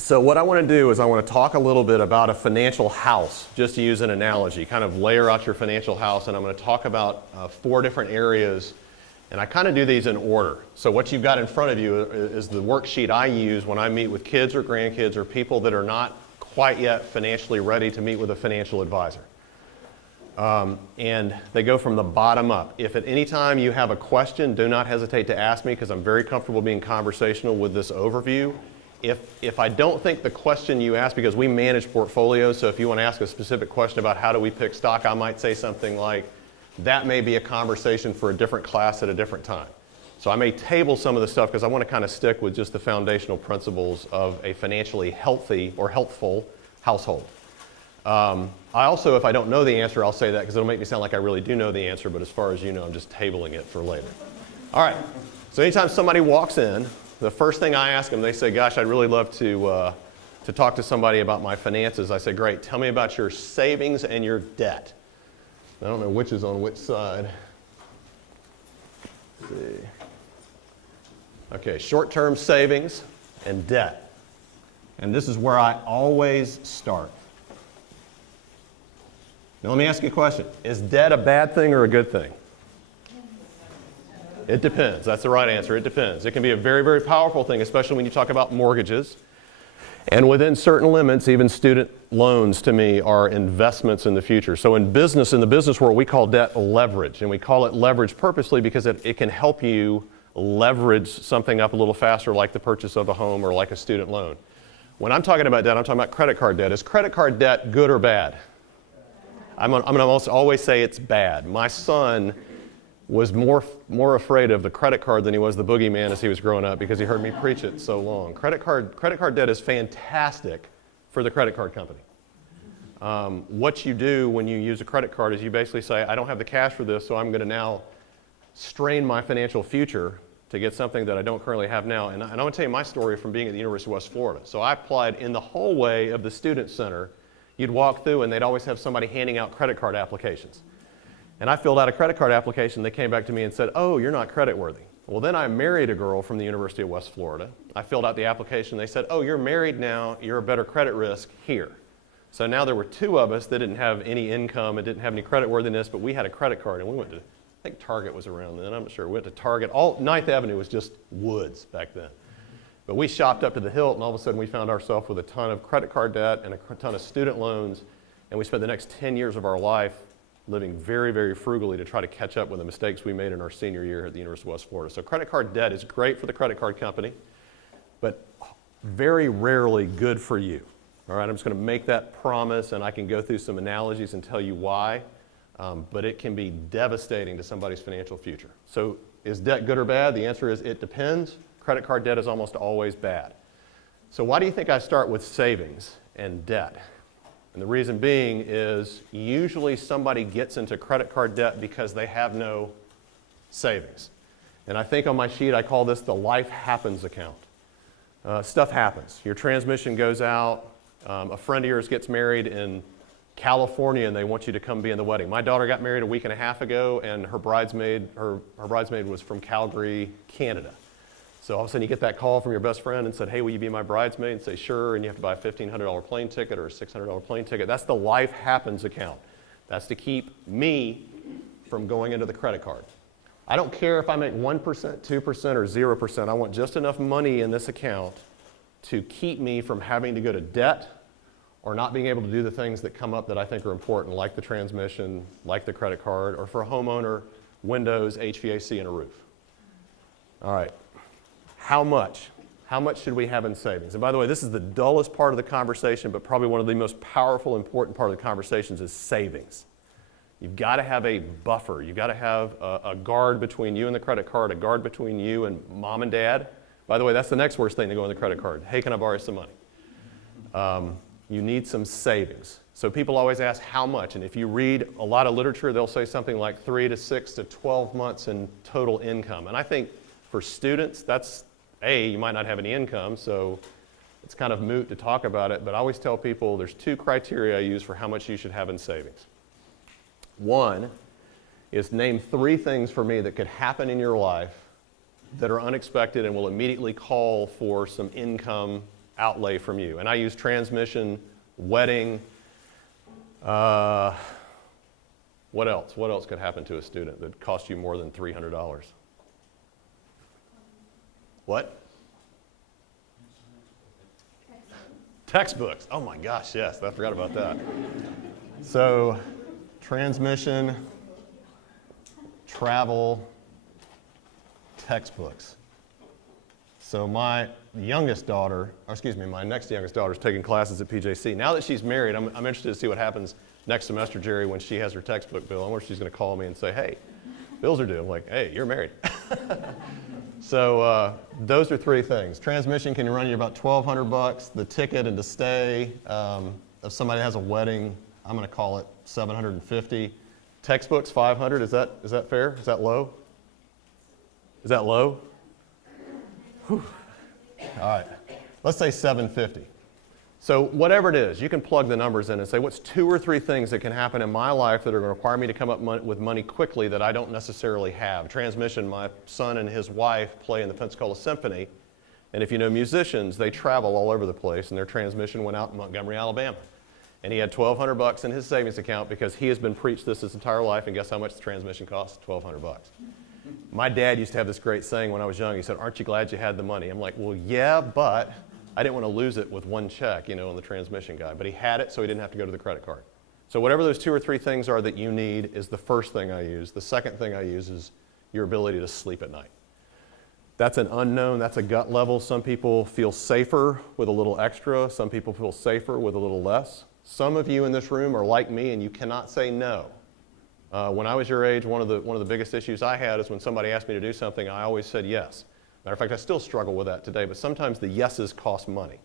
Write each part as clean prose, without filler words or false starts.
So what I want to do is I want to talk a little bit about a financial house, just to use an analogy, kind of layer out your financial house, and I'm going to talk about 4 different areas, and I kind of do these in order. So what you've got in front of you is the worksheet I use when I meet with kids or grandkids or people that are not quite yet financially ready to meet with a financial advisor. And they go from the bottom up. If at any time you have a question, do not hesitate to ask me, because I'm very comfortable being conversational with this overview. If I don't think the question you ask, because we manage portfolios, so if you want to ask a specific question about how do we pick stock, I might say something like, that may be a conversation for a different class at a different time. So I may table some of the stuff because I want to kind of stick with just the foundational principles of a financially healthy or healthful household. I also, if I don't know the answer, I'll say that because it'll make me sound like I really do know the answer, but as far as you know, I'm just tabling it for later. All right, so anytime somebody walks in, the first thing I ask them, they say, gosh, I'd really love to talk to somebody about my finances. I say, great, tell me about your savings and your debt. I don't know which is on which side. Let's see. Okay, short-term savings and debt. And this is where I always start. Now let me ask you a question. Is debt a bad thing or a good thing? It depends. That's the right answer. It depends. It can be a very, very powerful thing, especially when you talk about mortgages. And within certain limits, even student loans to me are investments in the future. So in the business world, we call debt leverage. And we call it leverage purposely because it can help you leverage something up a little faster, like the purchase of a home or like a student loan. When I'm talking about debt, I'm talking about credit card debt. Is credit card debt good or bad? I'm going to always say it's bad. My son was more afraid of the credit card than he was the boogeyman as he was growing up because he heard me preach it so long. Credit card debt is fantastic for the credit card company. What you do when you use a credit card is you basically say, I don't have the cash for this, so I'm going to now strain my financial future to get something that I don't currently have now. And I'm going to tell you my story from being at the University of West Florida. So I applied in the hallway of the student center. You'd walk through and they'd always have somebody handing out credit card applications. And I filled out a credit card application. They came back to me and said, oh, you're not credit worthy. Well, then I married a girl from the University of West Florida. I filled out the application. They said, oh, you're married now. You're a better credit risk here. So now there were 2 of us that didn't have any income and didn't have any credit worthiness, but we had a credit card. And we went to, I think Target was around then. I'm not sure. We went to Target. 9th Avenue was just woods back then. But we shopped up to the hilt, and all of a sudden we found ourselves with a ton of credit card debt and a ton of student loans. And we spent the next 10 years of our life living very, very frugally to try to catch up with the mistakes we made in our senior year at the University of West Florida. So credit card debt is great for the credit card company, but very rarely good for you. All right, I'm just going to make that promise, and I can go through some analogies and tell you why, but it can be devastating to somebody's financial future. So is debt good or bad? The answer is it depends. Credit card debt is almost always bad. So why do you think I start with savings and debt? And the reason being is usually somebody gets into credit card debt because they have no savings. And I think on my sheet I call this the life happens account. Stuff happens. Your transmission goes out. A friend of yours gets married in California and they want you to come be in the wedding. My daughter got married a week and a half ago and her bridesmaid was from Calgary, Canada. So all of a sudden you get that call from your best friend and said, hey, will you be my bridesmaid? And say, sure, and you have to buy a $1,500 plane ticket or a $600 plane ticket. That's the life happens account. That's to keep me from going into the credit card. I don't care if I make 1%, 2%, or 0%. I want just enough money in this account to keep me from having to go to debt or not being able to do the things that come up that I think are important, like the transmission, like the credit card, or for a homeowner, windows, HVAC, and a roof. All right. How much? How much should we have in savings? And by the way, this is the dullest part of the conversation, but probably one of the most powerful, important part of the conversations is savings. You've got to have a buffer. You've got to have a guard between you and the credit card, a guard between you and mom and dad. By the way, that's the next worst thing to go in the credit card. Hey, can I borrow some money? You need some savings. So people always ask how much, and if you read a lot of literature, they'll say something like 3 to 6 to 12 months in total income. And I think for students, that's you might not have any income, so it's kind of moot to talk about it, but I always tell people there's 2 criteria I use for how much you should have in savings. One is name 3 things for me that could happen in your life that are unexpected and will immediately call for some income outlay from you. And I use transmission, wedding, what else? What else could happen to a student that costs you more than $300? What? Textbooks. Oh my gosh, yes, I forgot about that. So, transmission, travel, textbooks. So my youngest daughter, or excuse me, my next youngest daughter is taking classes at PJC. Now that she's married, I'm interested to see what happens next semester, Jerry, when she has her textbook bill. I wonder if she's going to call me and say, hey, bills are due. I'm like, hey, you're married. So those are three things. Transmission can run you about $1,200. The ticket and to stay, if somebody has a wedding, I'm going to call it $750. Textbooks, $500. Is that fair? Is that low? Is that low? Whew. All right. Let's say $750. So whatever it is, you can plug the numbers in and say, what's 2 or 3 things that can happen in my life that are going to require me to come up with money quickly that I don't necessarily have? Transmission, my son and his wife play in the Pensacola Symphony, and if you know musicians, they travel all over the place, and their transmission went out in Montgomery, Alabama. And he had $1,200 in his savings account because he has been preached this his entire life, and guess how much the transmission costs? $1,200. My dad used to have this great saying when I was young. He said, aren't you glad you had the money? I'm like, well, yeah, but I didn't want to lose it with one check, on the transmission guy. But he had it, so he didn't have to go to the credit card. So whatever those 2 or 3 things are that you need is the first thing I use. The second thing I use is your ability to sleep at night. That's an unknown. That's a gut level. Some people feel safer with a little extra. Some people feel safer with a little less. Some of you in this room are like me, and you cannot say no. When I was your age, one of the biggest issues I had is when somebody asked me to do something, I always said yes. Matter of fact, I still struggle with that today, but sometimes the yeses cost money.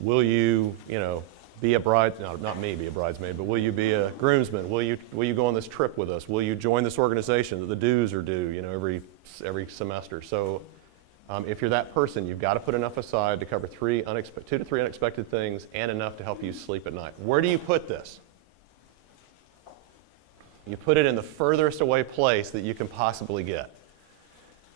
Will you, be a bride, not me be a bridesmaid, but will you be a groomsman? Will you go on this trip with us? Will you join this organization that the dues are due, every semester? So if you're that person, you've got to put enough aside to cover 2 to 3 unexpected things and enough to help you sleep at night. Where do you put this? You put it in the furthest away place that you can possibly get.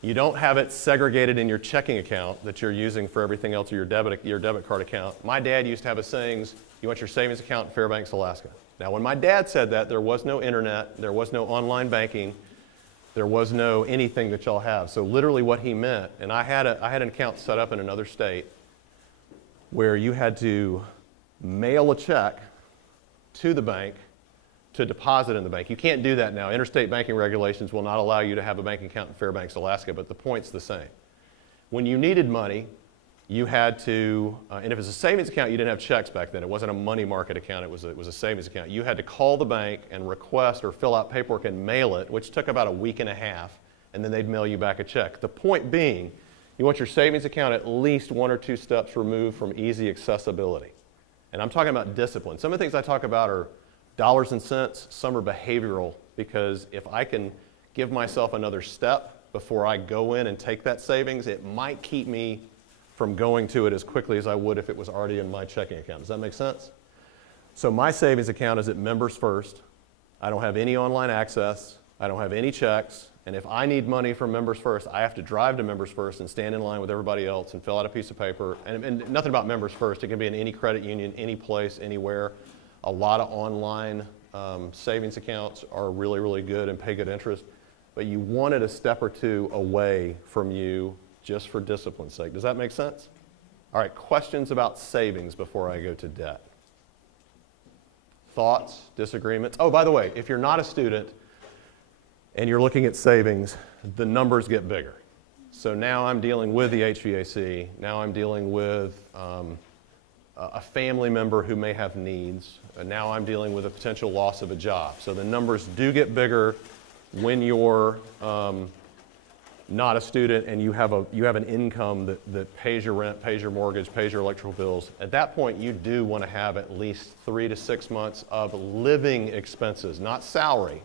You don't have it segregated in your checking account that you're using for everything else, or your debit card account. My dad used to have a sayings, you want your savings account in Fairbanks, Alaska. Now, when my dad said that, there was no internet, there was no online banking, there was no anything that y'all have. So literally what he meant, and I had an account set up in another state where you had to mail a check to the bank to deposit in the bank. You can't do that now. Interstate banking regulations will not allow you to have a bank account in Fairbanks, Alaska, but the point's the same. When you needed money, you had to, and if it was a savings account, you didn't have checks back then. It wasn't a money market account, it was a savings account. You had to call the bank and request or fill out paperwork and mail it, which took about a week and a half, and then they'd mail you back a check. The point being, you want your savings account at least 1 or 2 steps removed from easy accessibility. And I'm talking about discipline. Some of the things I talk about are dollars and cents, some are behavioral, because if I can give myself another step before I go in and take that savings, it might keep me from going to it as quickly as I would if it was already in my checking account. Does that make sense? So my savings account is at Members First. I don't have any online access. I don't have any checks. And if I need money from Members First, I have to drive to Members First and stand in line with everybody else and fill out a piece of paper. And nothing about Members First. It can be in any credit union, any place, anywhere. A lot of online savings accounts are really, really good and pay good interest, but you want it a step or 2 away from you just for discipline's sake. Does that make sense? All right, questions about savings before I go to debt? Thoughts, disagreements? Oh, by the way, if you're not a student and you're looking at savings, the numbers get bigger. So now I'm dealing with the HVAC, now I'm dealing with a family member who may have needs, and now I'm dealing with a potential loss of a job. So the numbers do get bigger when you're not a student and you have an income that pays your rent, pays your mortgage, pays your electrical bills. At that point, you do want to have at least 3 to 6 months of living expenses, not salary.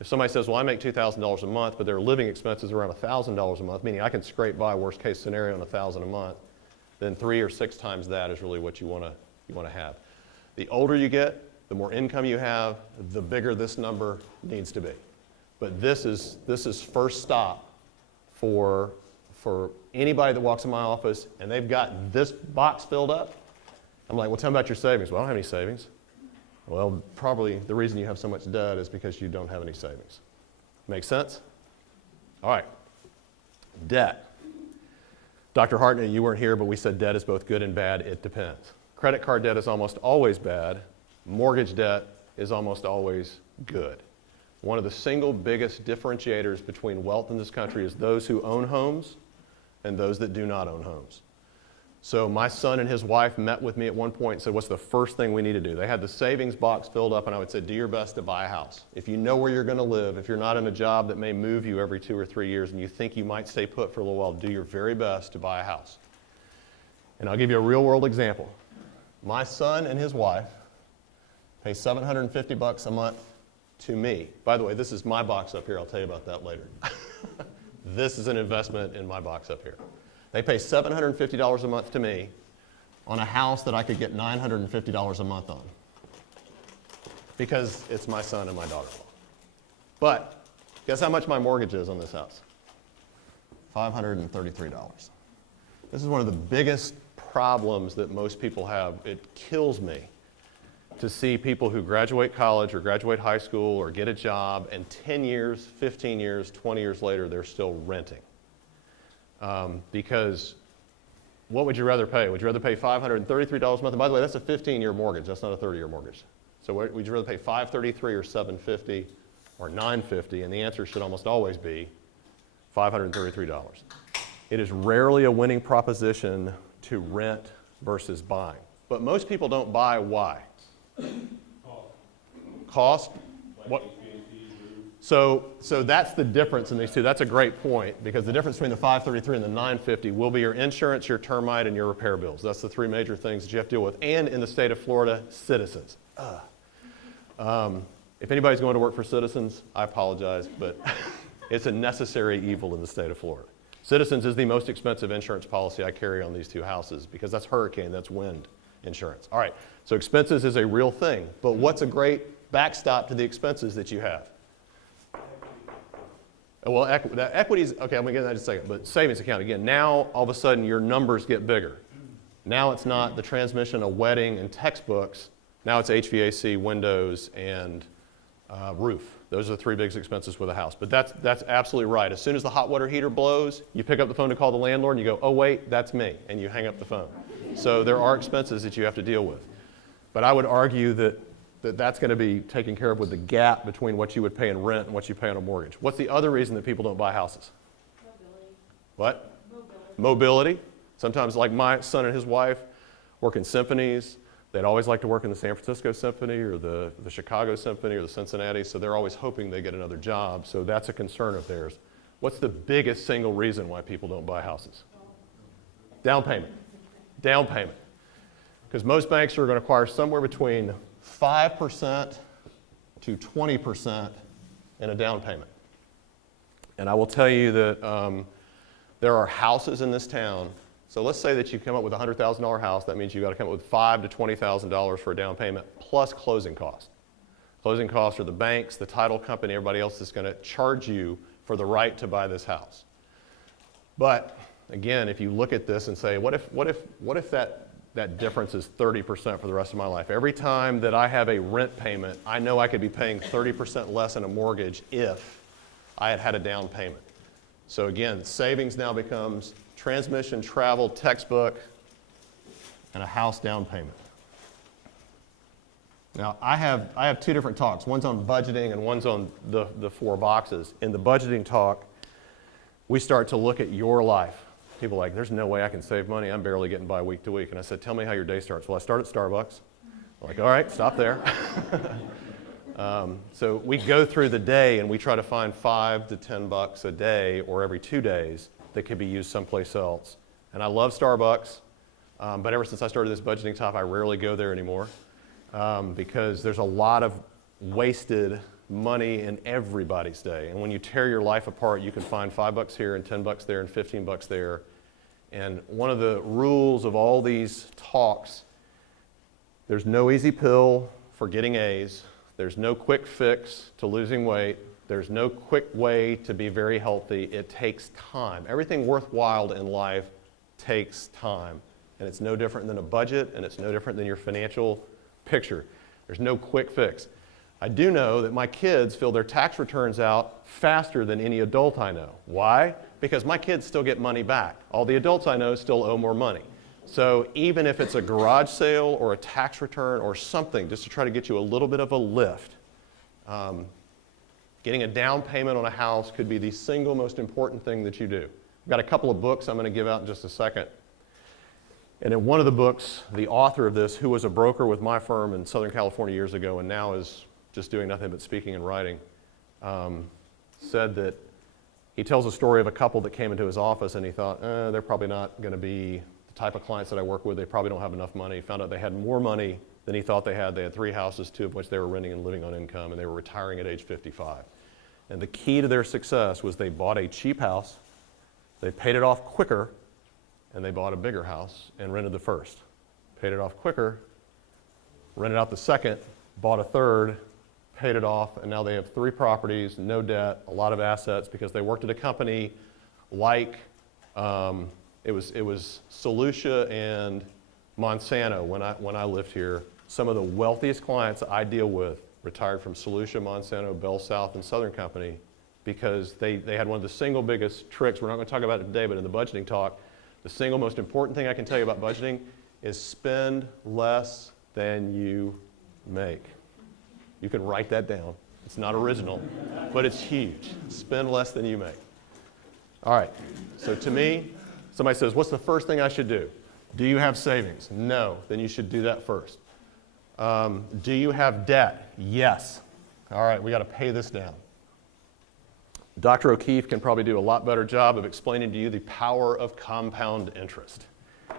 If somebody says, well, I make $2,000 a month, but their living expenses are around $1,000 a month, meaning I can scrape by worst case scenario on $1,000 a month, then 3 or 6 times that is really what you want to have. The older you get, the more income you have, the bigger this number needs to be. But this is first stop for for anybody that walks in my office and they've got this box filled up, I'm like, well, tell me about your savings. Well, I don't have any savings. Well, probably the reason you have so much debt is because you don't have any savings. Make sense? All right. Debt. Dr. Hartnett, you weren't here, but we said debt is both good and bad. It depends. Credit card debt is almost always bad. Mortgage debt is almost always good. One of the single biggest differentiators between wealth in this country is those who own homes and those that do not own homes. So my son and his wife met with me at one point and said, what's the first thing we need to do? They had the savings box filled up, and I would say, do your best to buy a house. If you know where you're going to live, if you're not in a job that may move you every 2 or 3 years and you think you might stay put for a little while, do your very best to buy a house. And I'll give you a real world example. My son and his wife pay $750 a month to me. By the way, this is my box up here. I'll tell you about that later. This is an investment in my box up here. They pay $750 a month to me on a house that I could get $950 a month on because it's my son and my daughter-in-law. But guess how much my mortgage is on this house? $533. This is one of the biggest problems that most people have. It kills me to see people who graduate college or graduate high school or get a job, and 10 years, 15 years, 20 years later, they're still renting. Because what would you rather pay? Would you rather pay $533 a month? And by the way, that's a 15-year mortgage. That's not a 30-year mortgage. So would you rather pay $533 or $750 or $950? And the answer should almost always be $533. It is rarely a winning proposition to rent versus buying. But most people don't buy. Why? Cost? What? So that's the difference in these two. That's a great point, because the difference between the $533 and the $950 will be your insurance, your termite, and your repair bills. That's the three major things that you have to deal with. And in the state of Florida, Citizens. If anybody's going to work for Citizens, I apologize, but it's a necessary evil in the state of Florida. Citizens is the most expensive insurance policy I carry on these two houses, because that's hurricane, that's wind insurance. All right, so expenses is a real thing, but what's a great backstop to the expenses that you have? Well, equities, okay, I'm going to get that in a second, but savings account, again, now all of a sudden your numbers get bigger. Now it's not the transmission of wedding and textbooks, now it's HVAC, windows, and roof. Those are the three biggest expenses with a house. But that's absolutely right. As soon as the hot water heater blows, you pick up the phone to call the landlord and you go, oh wait, that's me, and you hang up the phone. So there are expenses that you have to deal with. But I would argue that's going to be taken care of with the gap between what you would pay in rent and what you pay on a mortgage. What's the other reason that people don't buy houses? Mobility. What? Mobility. Sometimes, like my son and his wife work in symphonies. They'd always like to work in the San Francisco Symphony or the Chicago Symphony or the Cincinnati, so they're always hoping they get another job. So that's a concern of theirs. What's the biggest single reason why people don't buy houses? Down payment. Down payment. Because most banks are going to require somewhere between 5% to 20% in a down payment. And I will tell you that there are houses in this town. So let's say that you come up with a $100,000 house. That means you've got to come up with $5,000 to $20,000 for a down payment plus closing costs. Closing costs are the banks, the title company, everybody else that's going to charge you for the right to buy this house. But again, if you look at this and say, what if that difference is 30% for the rest of my life? Every time that I have a rent payment, I know I could be paying 30% less in a mortgage if I had had a down payment. So again, savings now becomes transmission, travel, textbook, and a house down payment. Now, I have two different talks. One's on budgeting and one's on the four boxes. In the budgeting talk, we start to look at your life. People are like, there's no way I can save money. I'm barely getting by week to week. And I said, tell me how your day starts. Well, I start at Starbucks. I'm like, all right, stop there. So we go through the day and we try to find $5 to $10 a day or every 2 days that could be used someplace else. And I love Starbucks, but ever since I started this budgeting talk, I rarely go there anymore because there's a lot of wasted money in everybody's day. And when you tear your life apart, you can find $5 here and $10 there and $15 there. And one of the rules of all these talks, there's no easy pill for getting A's. There's no quick fix to losing weight. There's no quick way to be very healthy. It takes time. Everything worthwhile in life takes time. And it's no different than a budget, and it's no different than your financial picture. There's no quick fix. I do know that my kids fill their tax returns out faster than any adult I know. Why? Because my kids still get money back. All the adults I know still owe more money. So even if it's a garage sale or a tax return or something, just to try to get you a little bit of a lift, getting a down payment on a house could be the single most important thing that you do. I've got a couple of books I'm going to give out in just a second. And in one of the books, the author of this, who was a broker with my firm in Southern California years ago and now is just doing nothing but speaking and writing, said that he tells a story of a couple that came into his office and he thought, they're probably not going to be the type of clients that I work with. They probably don't have enough money. He found out they had more money than he thought they had. They had 3 houses, 2 of which they were renting and living on income, and they were retiring at age 55. And the key to their success was they bought a cheap house, they paid it off quicker, and they bought a bigger house and rented the first. Paid it off quicker, rented out the second, bought a third, paid it off, and now they have 3 properties, no debt, a lot of assets because they worked at a company like it was Solutia and Monsanto when I lived here. Some of the wealthiest clients I deal with retired from Solutia, Monsanto, Bell South, and Southern Company because they had one of the single biggest tricks. We're not going to talk about it today, but in the budgeting talk, the single most important thing I can tell you about budgeting is spend less than you make. You can write that down. It's not original, but it's huge. Spend less than you make. All right, so to me, somebody says, what's the first thing I should do? Do you have savings? No, then you should do that first. Do you have debt? Yes. All right, we got to pay this down. Dr. O'Keefe can probably do a lot better job of explaining to you the power of compound interest.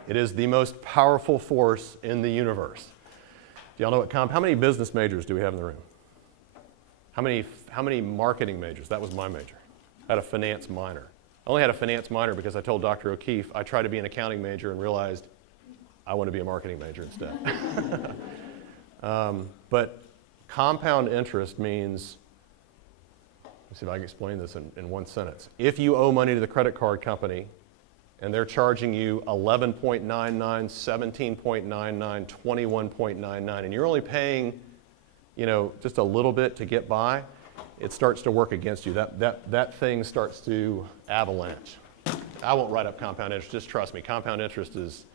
It is the most powerful force in the universe. Do y'all know what how many business majors do we have in the room? How many marketing majors? That was my major. I had a finance minor. I only had a finance minor because I told Dr. O'Keefe I tried to be an accounting major and realized I want to be a marketing major instead. But compound interest means, let's see if I can explain this in one sentence. If you owe money to the credit card company and they're charging you 11.99, 17.99, 21.99, and you're only paying, just a little bit to get by, it starts to work against you. That thing starts to avalanche. I won't write up compound interest, just trust me. Compound interest is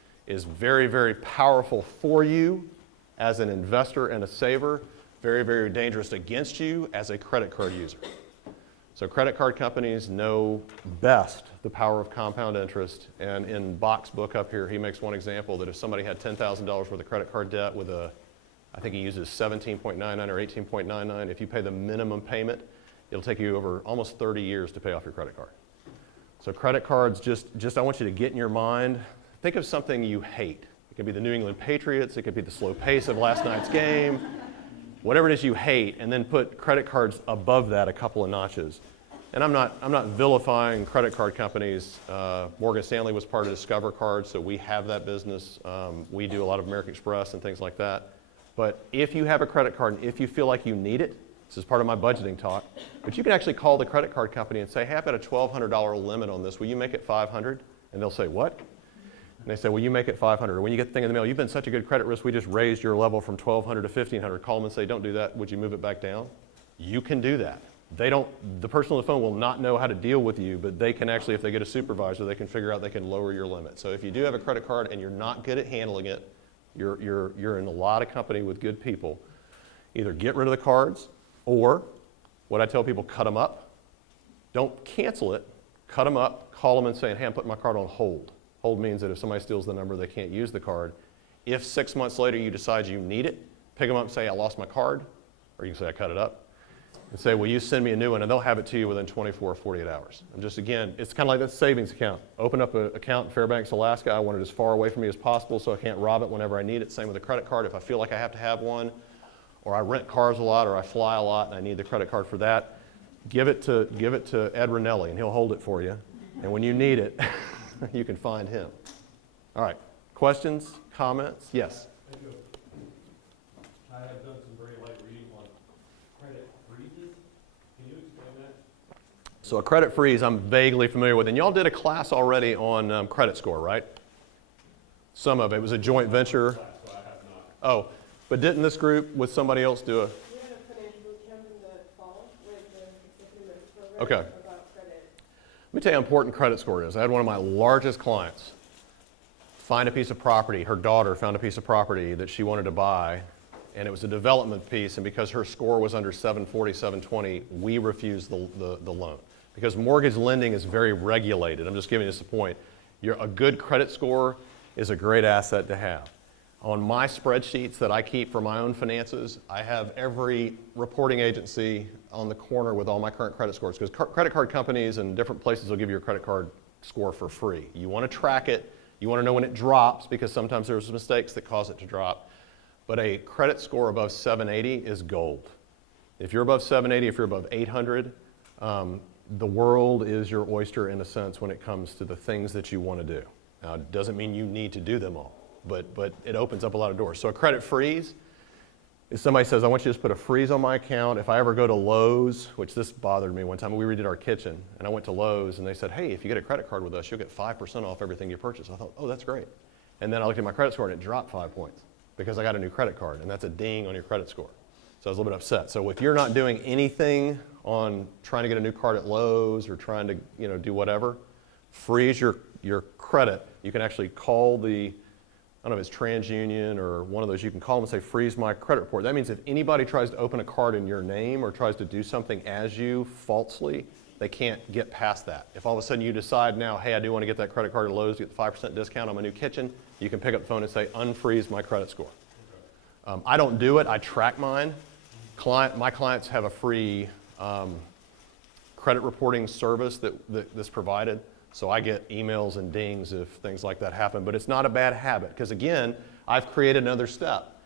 very, very powerful for you as an investor and a saver, very, very dangerous against you as a credit card user. So credit card companies know best the power of compound interest, and in Bach's book up here, he makes one example that if somebody had $10,000 worth of credit card debt with I think he uses 17.99 or 18.99, if you pay the minimum payment, it'll take you over almost 30 years to pay off your credit card. So credit cards, just I want you to get in your mind, think of something you hate. It could be the New England Patriots, it could be the slow pace of last night's game, whatever it is you hate, and then put credit cards above that a couple of notches. And I'm not vilifying credit card companies. Morgan Stanley was part of Discover Card, so we have that business. We do a lot of American Express and things like that. But if you have a credit card and if you feel like you need it, this is part of my budgeting talk, but you can actually call the credit card company and say, hey, I've got a $1,200 limit on this. Will you make it $500? And they'll say, what? And they say, well, you make it $500. Or when you get the thing in the mail, you've been such a good credit risk, we just raised your level from $1,200 to $1,500. Call them and say, don't do that. Would you move it back down? You can do that. The person on the phone will not know how to deal with you, but they can actually, if they get a supervisor, they can figure out they can lower your limit. So if you do have a credit card and you're not good at handling it, you're in a lot of company with good people. Either get rid of the cards, or what I tell people, cut them up. Don't cancel it. Cut them up. Call them and say, hey, I'm putting my card on hold. Hold means that if somebody steals the number, they can't use the card. If 6 months later you decide you need it, pick them up and say, I lost my card. Or you can say, I cut it up. And say, will you send me a new one? And they'll have it to you within 24 or 48 hours. And just again, it's kind of like that savings account. Open up an account in Fairbanks, Alaska. I want it as far away from me as possible so I can't rob it whenever I need it. Same with a credit card. If I feel like I have to have one, or I rent cars a lot, or I fly a lot and I need the credit card for that, give it to Ed Ranelli and he'll hold it for you. And when you need it, you can find him. All right. Questions? Comments? Yes? Thank you. I have done some very light reading on credit freezes. Can you explain So a credit freeze I'm vaguely familiar with. And y'all did a class already on credit score, right? Some of it. It was a joint venture. Oh, but didn't this group with somebody else do a... We had a financial boot camp in the fall with the executive program Okay. about credit. Let me tell you how important credit score is. I had one of my largest clients find a piece of property. Her daughter found a piece of property that she wanted to buy, and it was a development piece, and because her score was under 740, 720, we refused the loan. Because mortgage lending is very regulated. I'm just giving you this a point. A good credit score is a great asset to have. On my spreadsheets that I keep for my own finances, I have every reporting agency on the corner with all my current credit scores, because credit card companies and different places will give you a credit card score for free. You want to track it. You want to know when it drops, because sometimes there's mistakes that cause it to drop. But a credit score above 780 is gold. If you're above 780, if you're above 800, the world is your oyster in a sense when it comes to the things that you want to do. Now, it doesn't mean you need to do them all, but it opens up a lot of doors. So a credit freeze, if somebody says, I want you to just put a freeze on my account. If I ever go to Lowe's, which this bothered me one time, we redid our kitchen, and I went to Lowe's, and they said, hey, if you get a credit card with us, you'll get 5% off everything you purchase. I thought, oh, that's great. And then I looked at my credit score, and it dropped 5 points because I got a new credit card, and that's a ding on your credit score. So I was a little bit upset. So if you're not doing anything on trying to get a new card at Lowe's or trying to do whatever, freeze your credit. You can actually call I don't know if it's TransUnion or one of those, you can call them and say, freeze my credit report. That means if anybody tries to open a card in your name or tries to do something as you falsely, they can't get past that. If all of a sudden you decide now, hey, I do want to get that credit card at Lowe's, get the 5% discount on my new kitchen, you can pick up the phone and say, unfreeze my credit score. I don't do it. I track mine. My clients have a free credit reporting service that's provided. So I get emails and dings if things like that happen. But it's not a bad habit because, again, I've created another step.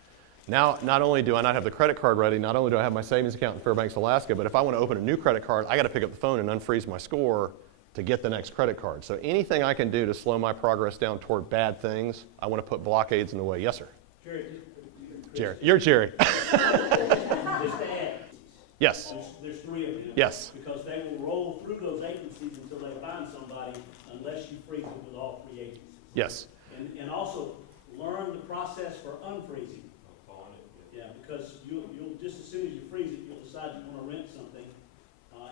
Now, not only do I not have the credit card ready, not only do I have my savings account in Fairbanks, Alaska, but if I want to open a new credit card, I got to pick up the phone and unfreeze my score to get the next credit card. So anything I can do to slow my progress down toward bad things, I want to put blockades in the way. Yes, sir. Jerry. You're Jerry. Yes. There's three of them. Yes. Because they will roll through those agencies until they find somebody unless you freeze them with all three agencies. Yes. And also learn the process for unfreezing. Yeah, because you'll just as soon as you freeze it, you'll decide you want to rent something,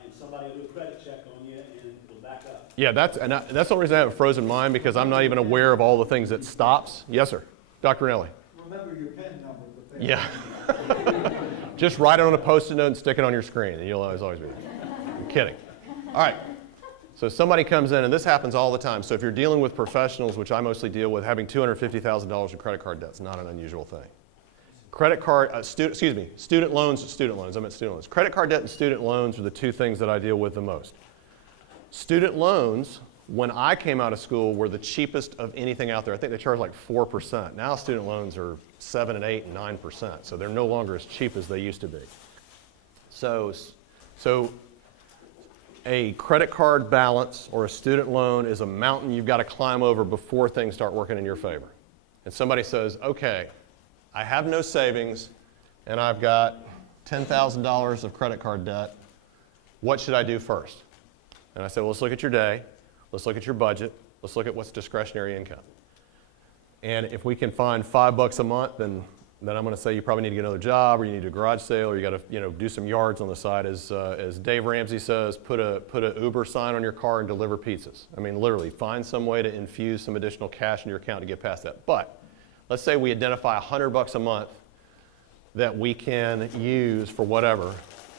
and somebody will do a credit check on you and it'll back up. Yeah, that's the only reason I haven't frozen mine, because I'm not even aware of all the things it stops. Yes, sir. Dr. Rinelli. Remember your PIN number. Yeah. Just write it on a Post-it note and stick it on your screen, and you'll always be there. I'm kidding. All right. So somebody comes in, and this happens all the time. So if you're dealing with professionals, which I mostly deal with, having $250,000 in credit card debt is not an unusual thing. Credit card, student loans. I meant student loans. Credit card debt and student loans are the two things that I deal with the most. Student loans, when I came out of school, were the cheapest of anything out there. I think they charge like 4%. Now student loans are 7 and 8 and 9%. So they're no longer as cheap as they used to be. So a credit card balance or a student loan is a mountain you've got to climb over before things start working in your favor. And somebody says, okay, I have no savings and I've got $10,000 of credit card debt. What should I do first? And I said, well, let's look at your day. Let's look at your budget. Let's look at what's discretionary income. And if we can find $5 a month, then I'm going to say you probably need to get another job, or you need a garage sale, or you got to do some yards on the side. As Dave Ramsey says, put a Uber sign on your car and deliver pizzas. I mean, literally, find some way to infuse some additional cash in your account to get past that. But let's say we identify $100 a month that we can use for whatever.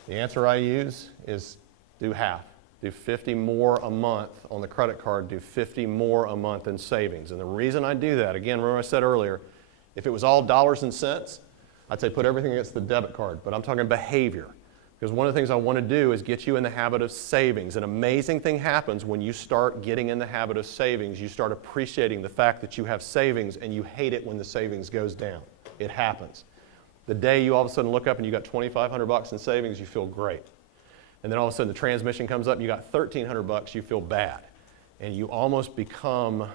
The answer I use is do half. Do 50 more a month on the credit card, do 50 more a month in savings. And the reason I do that, again, remember I said earlier, if it was all dollars and cents, I'd say put everything against the debit card, but I'm talking behavior. Because one of the things I want to do is get you in the habit of savings. An amazing thing happens when you start getting in the habit of savings. You start appreciating the fact that you have savings, and you hate it when the savings goes down. It happens. The day you all of a sudden look up and you got $2,500 in savings, you feel great. And then all of a sudden the transmission comes up and you got $1,300, you feel bad. And you almost become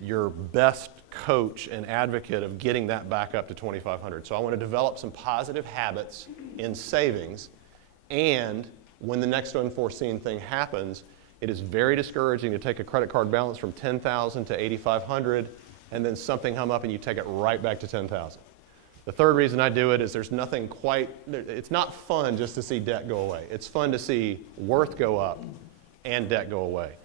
your best coach and advocate of getting that back up to $2,500. So I want to develop some positive habits in savings and when the next unforeseen thing happens, it is very discouraging to take a credit card balance from $10,000 to $8,500 and then something come up and you take it right back to $10,000. The third reason I do it is there's nothing quite, it's not fun just to see debt go away. It's fun to see worth go up and debt go away.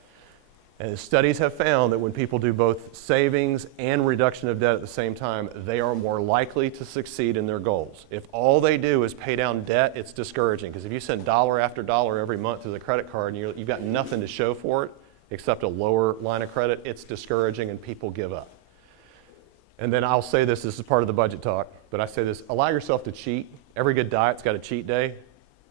And studies have found that when people do both savings and reduction of debt at the same time, they are more likely to succeed in their goals. If all they do is pay down debt, it's discouraging, because if you send dollar after dollar every month to the credit card and you've got nothing to show for it except a lower line of credit, it's discouraging and people give up. And then I'll say this is part of the budget talk, but I say this, allow yourself to cheat. Every good diet's got a cheat day.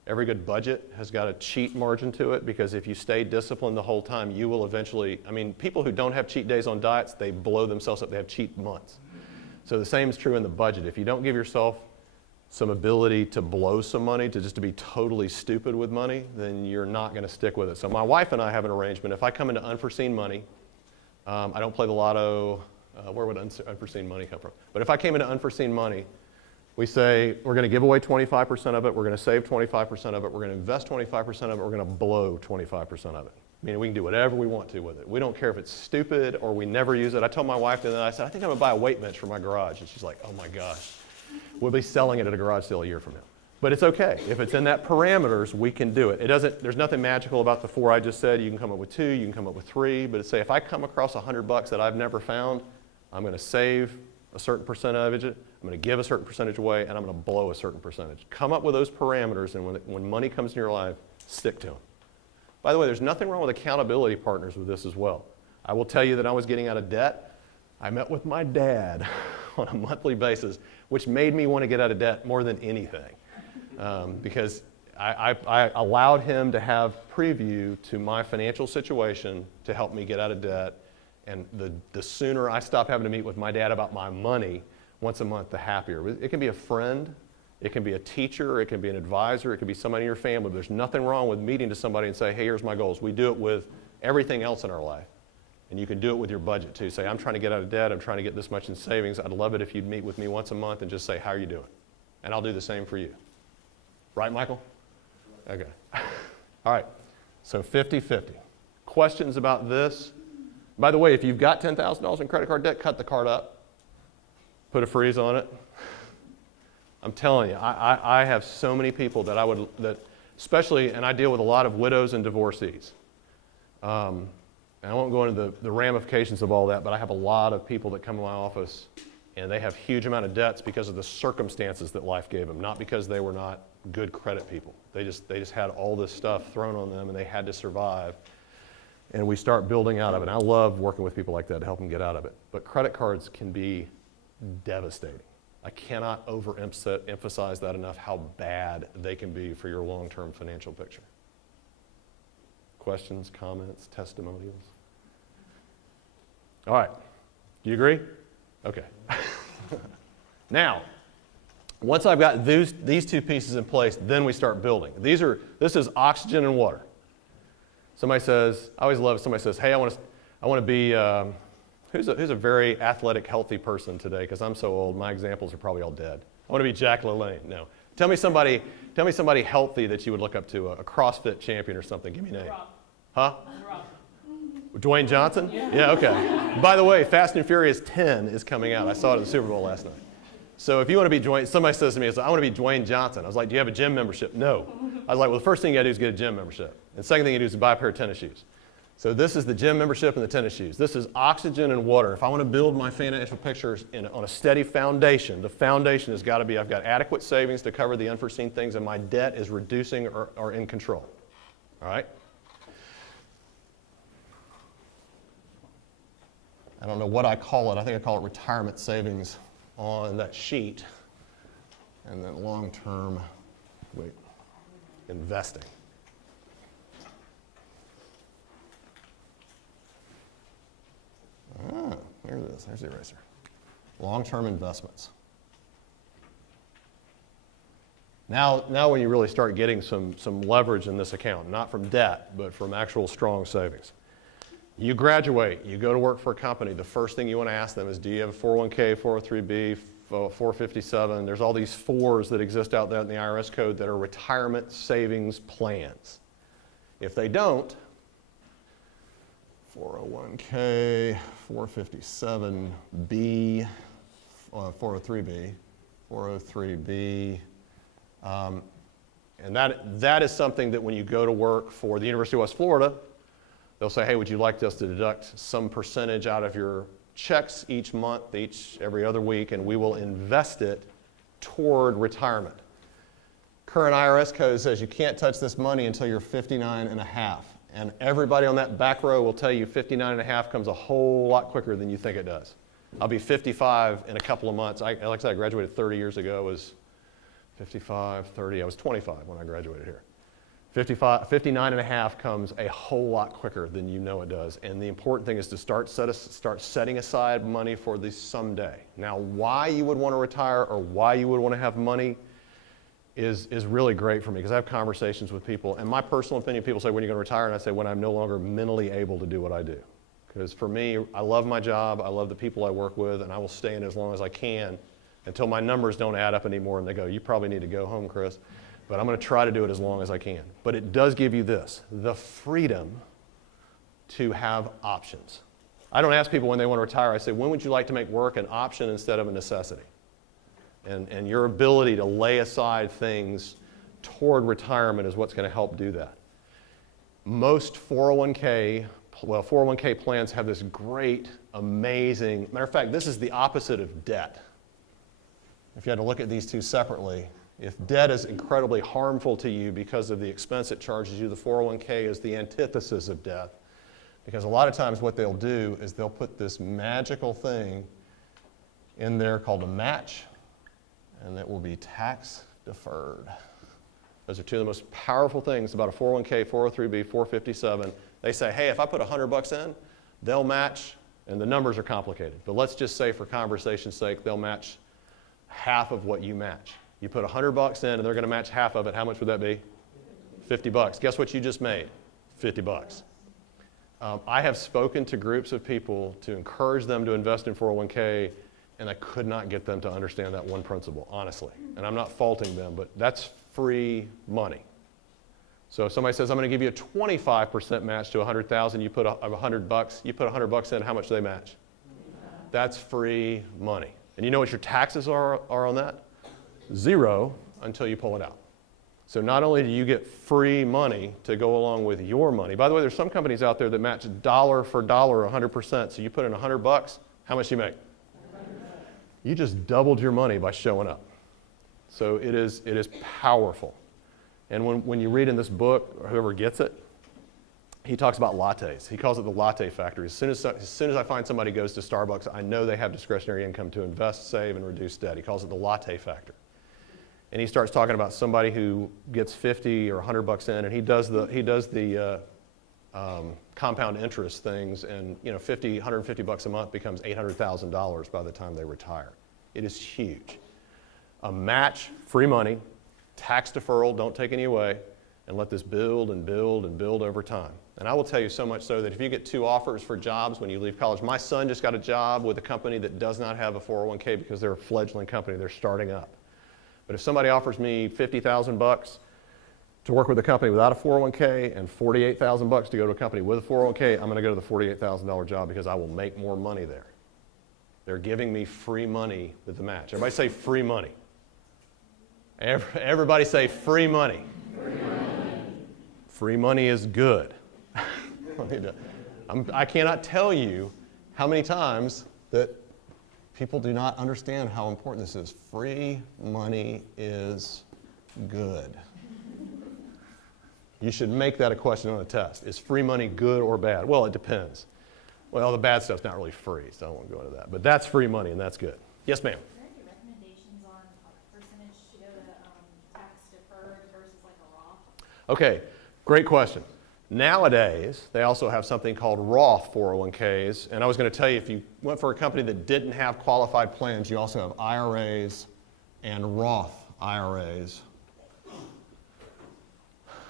Every good budget has got a cheat margin to it, because if you stay disciplined the whole time, you will eventually, I mean, people who don't have cheat days on diets, they blow themselves up. They have cheat months. So the same is true in the budget. If you don't give yourself some ability to blow some money, to be totally stupid with money, then you're not going to stick with it. So my wife and I have an arrangement. If I come into unforeseen money, I don't play the lotto. Where would unforeseen money come from? But if I came into unforeseen money, we say we're going to give away 25% of it, we're going to save 25% of it, we're going to invest 25% of it, we're going to blow 25% of it. Meaning we can do whatever we want to with it. We don't care if it's stupid or we never use it. I told my wife, and then I said, I think I'm going to buy a weight bench for my garage. And she's like, oh my gosh, we'll be selling it at a garage sale a year from now. But it's okay. If it's in that parameters, we can do it. There's nothing magical about the 4 I just said. You can come up with 2, you can come up with 3, but say if I come across $100 that I've never found, I'm going to save a certain percentage of it, I'm going to give a certain percentage away, and I'm going to blow a certain percentage. Come up with those parameters, and when money comes in your life, stick to them. By the way, there's nothing wrong with accountability partners with this as well. I will tell you that I was getting out of debt. I met with my dad on a monthly basis, which made me want to get out of debt more than anything, because I allowed him to have preview to my financial situation to help me get out of debt. And the sooner I stop having to meet with my dad about my money once a month, the happier. It can be a friend, it can be a teacher, it can be an advisor, it can be somebody in your family. There's nothing wrong with meeting to somebody and say, hey, here's my goals. We do it with everything else in our life. And you can do it with your budget too. Say, I'm trying to get out of debt, I'm trying to get this much in savings. I'd love it if you'd meet with me once a month and just say, how are you doing? And I'll do the same for you. Right, Michael? Okay. All right, so 50-50. Questions about this? By the way, if you've got $10,000 in credit card debt, cut the card up. Put a freeze on it. I'm telling you, I have so many people that especially, and I deal with a lot of widows and divorcees. And I won't go into the ramifications of all that, but I have a lot of people that come to my office and they have huge amount of debts because of the circumstances that life gave them, not because they were not good credit people. They just had all this stuff thrown on them and they had to survive. And we start building out of it. And I love working with people like that to help them get out of it. But credit cards can be devastating. I cannot overemphasize that enough, how bad they can be for your long-term financial picture. Questions, comments, testimonials? All right. Do you agree? Okay. Now, once I've got these 2 pieces in place, then we start building. This is oxygen and water. Somebody says, I always love it, somebody says, hey, I want to be, who's a very athletic, healthy person today? Because I'm so old, my examples are probably all dead. I want to be Jack LaLanne. No. Tell me somebody healthy that you would look up to, a CrossFit champion or something. Give me a name. Huh? Dwayne Johnson? Yeah, okay. By the way, Fast and Furious 10 is coming out. I saw it at the Super Bowl last night. So if you want to be Dwayne, somebody says to me, I want to be Dwayne Johnson. I was like, do you have a gym membership? No. I was like, well, the first thing you got to do is get a gym membership. And the second thing you do is buy a pair of tennis shoes. So this is the gym membership and the tennis shoes. This is oxygen and water. If I want to build my financial pictures on a steady foundation, the foundation has got to be I've got adequate savings to cover the unforeseen things and my debt is reducing or in control. All right? I don't know what I call it. I think I call it retirement savings on that sheet. And then long-term, investing. Ah, there it is. There's the eraser. Long-term investments. Now when you really start getting some leverage in this account, not from debt, but from actual strong savings. You graduate, you go to work for a company, the first thing you want to ask them is, do you have a 401k, 403b, 457. There's all these 4s that exist out there in the IRS code that are retirement savings plans. If they don't, 401k, 457B, 403B, 403B, and that is something that when you go to work for the University of West Florida, they'll say, hey, would you like us to deduct some percentage out of your checks each month, every other week, and we will invest it toward retirement. Current IRS code says you can't touch this money until you're 59 and a half. And everybody on that back row will tell you 59 and a half comes a whole lot quicker than you think it does. I'll be 55 in a couple of months. Like I said, I graduated 30 years ago. I was 55, 30. I was 25 when I graduated here. 59 and a half comes a whole lot quicker than you know it does. And the important thing is to start setting aside money for the someday. Now, why you would want to retire or why you would want to have money is really great for me, because I have conversations with people, and my personal opinion, people say, when are you going to retire? And I say, when I'm no longer mentally able to do what I do. Because for me, I love my job, I love the people I work with, and I will stay in as long as I can until my numbers don't add up anymore and they go, you probably need to go home, Chris. But I'm going to try to do it as long as I can. But it does give you this, the freedom to have options. I don't ask people when they want to retire. I say, when would you like to make work an option instead of a necessity? And your ability to lay aside things toward retirement is what's going to help do that. Most 401k plans have this great, amazing, matter of fact, this is the opposite of debt. If you had to look at these two separately, if debt is incredibly harmful to you because of the expense it charges you, the 401k is the antithesis of debt. Because a lot of times what they'll do is they'll put this magical thing in there called a match, and it will be tax deferred. Those are two of the most powerful things about a 401k, 403b, 457. They say, hey, if I put $100 in, they'll match, and the numbers are complicated. But let's just say for conversation's sake, they'll match half of what you match. You put $100 in and they're going to match half of it. How much would that be? $50. Guess what you just made? $50. I have spoken to groups of people to encourage them to invest in 401k, and I could not get them to understand that one principle, honestly. And I'm not faulting them, but that's free money. So if somebody says, I'm going to give you a 25% match to $100,000, you put $100, you put $100 in, how much do they match? That's free money. And you know what your taxes are on that? 0 until you pull it out. So not only do you get free money to go along with your money. By the way, there's some companies out there that match dollar for dollar 100%. So you put in $100, how much do you make? You just doubled your money by showing up. So it is powerful. And when you read in this book, or whoever gets it, he talks about lattes. He calls it the latte factory. As soon as I find somebody goes to Starbucks, I know they have discretionary income to invest, save, and reduce debt. He calls it the latte factor. And he starts talking about somebody who gets 50 or $100 in, and he does the compound interest things, and $150 a month becomes $800,000 by the time they retire. It is huge. A match, free money, tax deferral, don't take any away, and let this build and build and build over time. And I will tell you so much so that if you get 2 offers for jobs when you leave college, my son just got a job with a company that does not have a 401k because they're a fledgling company, they're starting up. But if somebody offers me $50,000 to work with a company without a 401k and $48,000 to go to a company with a 401k, I'm going to go to the $48,000 job because I will make more money there. They're giving me free money with the match. Everybody say free money. Everybody say free money. Free money. Free money is good. I cannot tell you how many times that people do not understand how important this is. Free money is good. You should make that a question on a test. Is free money good or bad? Well, it depends. Well, the bad stuff's not really free, so I won't go into that. But that's free money, and that's good. Yes, ma'am? Are there any recommendations on a percentage to go to tax deferred versus like a Roth? Okay, great question. Nowadays, they also have something called Roth 401ks, and I was going to tell you, if you went for a company that didn't have qualified plans, you also have IRAs and Roth IRAs.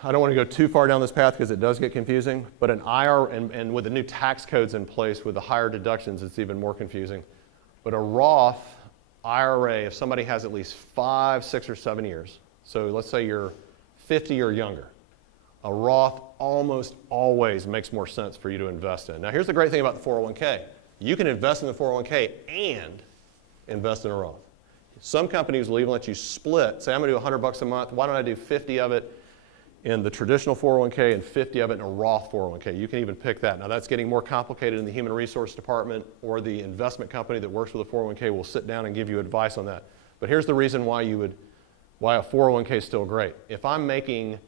I don't want to go too far down this path because it does get confusing, but an IRA, and with the new tax codes in place with the higher deductions, it's even more confusing. But a Roth IRA, if somebody has at least 5, 6, or 7 years, so let's say you're 50 or younger, a Roth almost always makes more sense for you to invest in. Now here's the great thing about the 401k. You can invest in the 401k and invest in a Roth. Some companies will even let you split. Say I'm going to do $100 a month. Why don't I do 50 of it in the traditional 401k and 50 of it in a Roth 401k? You can even pick that. Now that's getting more complicated in the human resource department, or the investment company that works with a 401k will sit down and give you advice on that. But here's the reason why a 401k is still great. If I'm making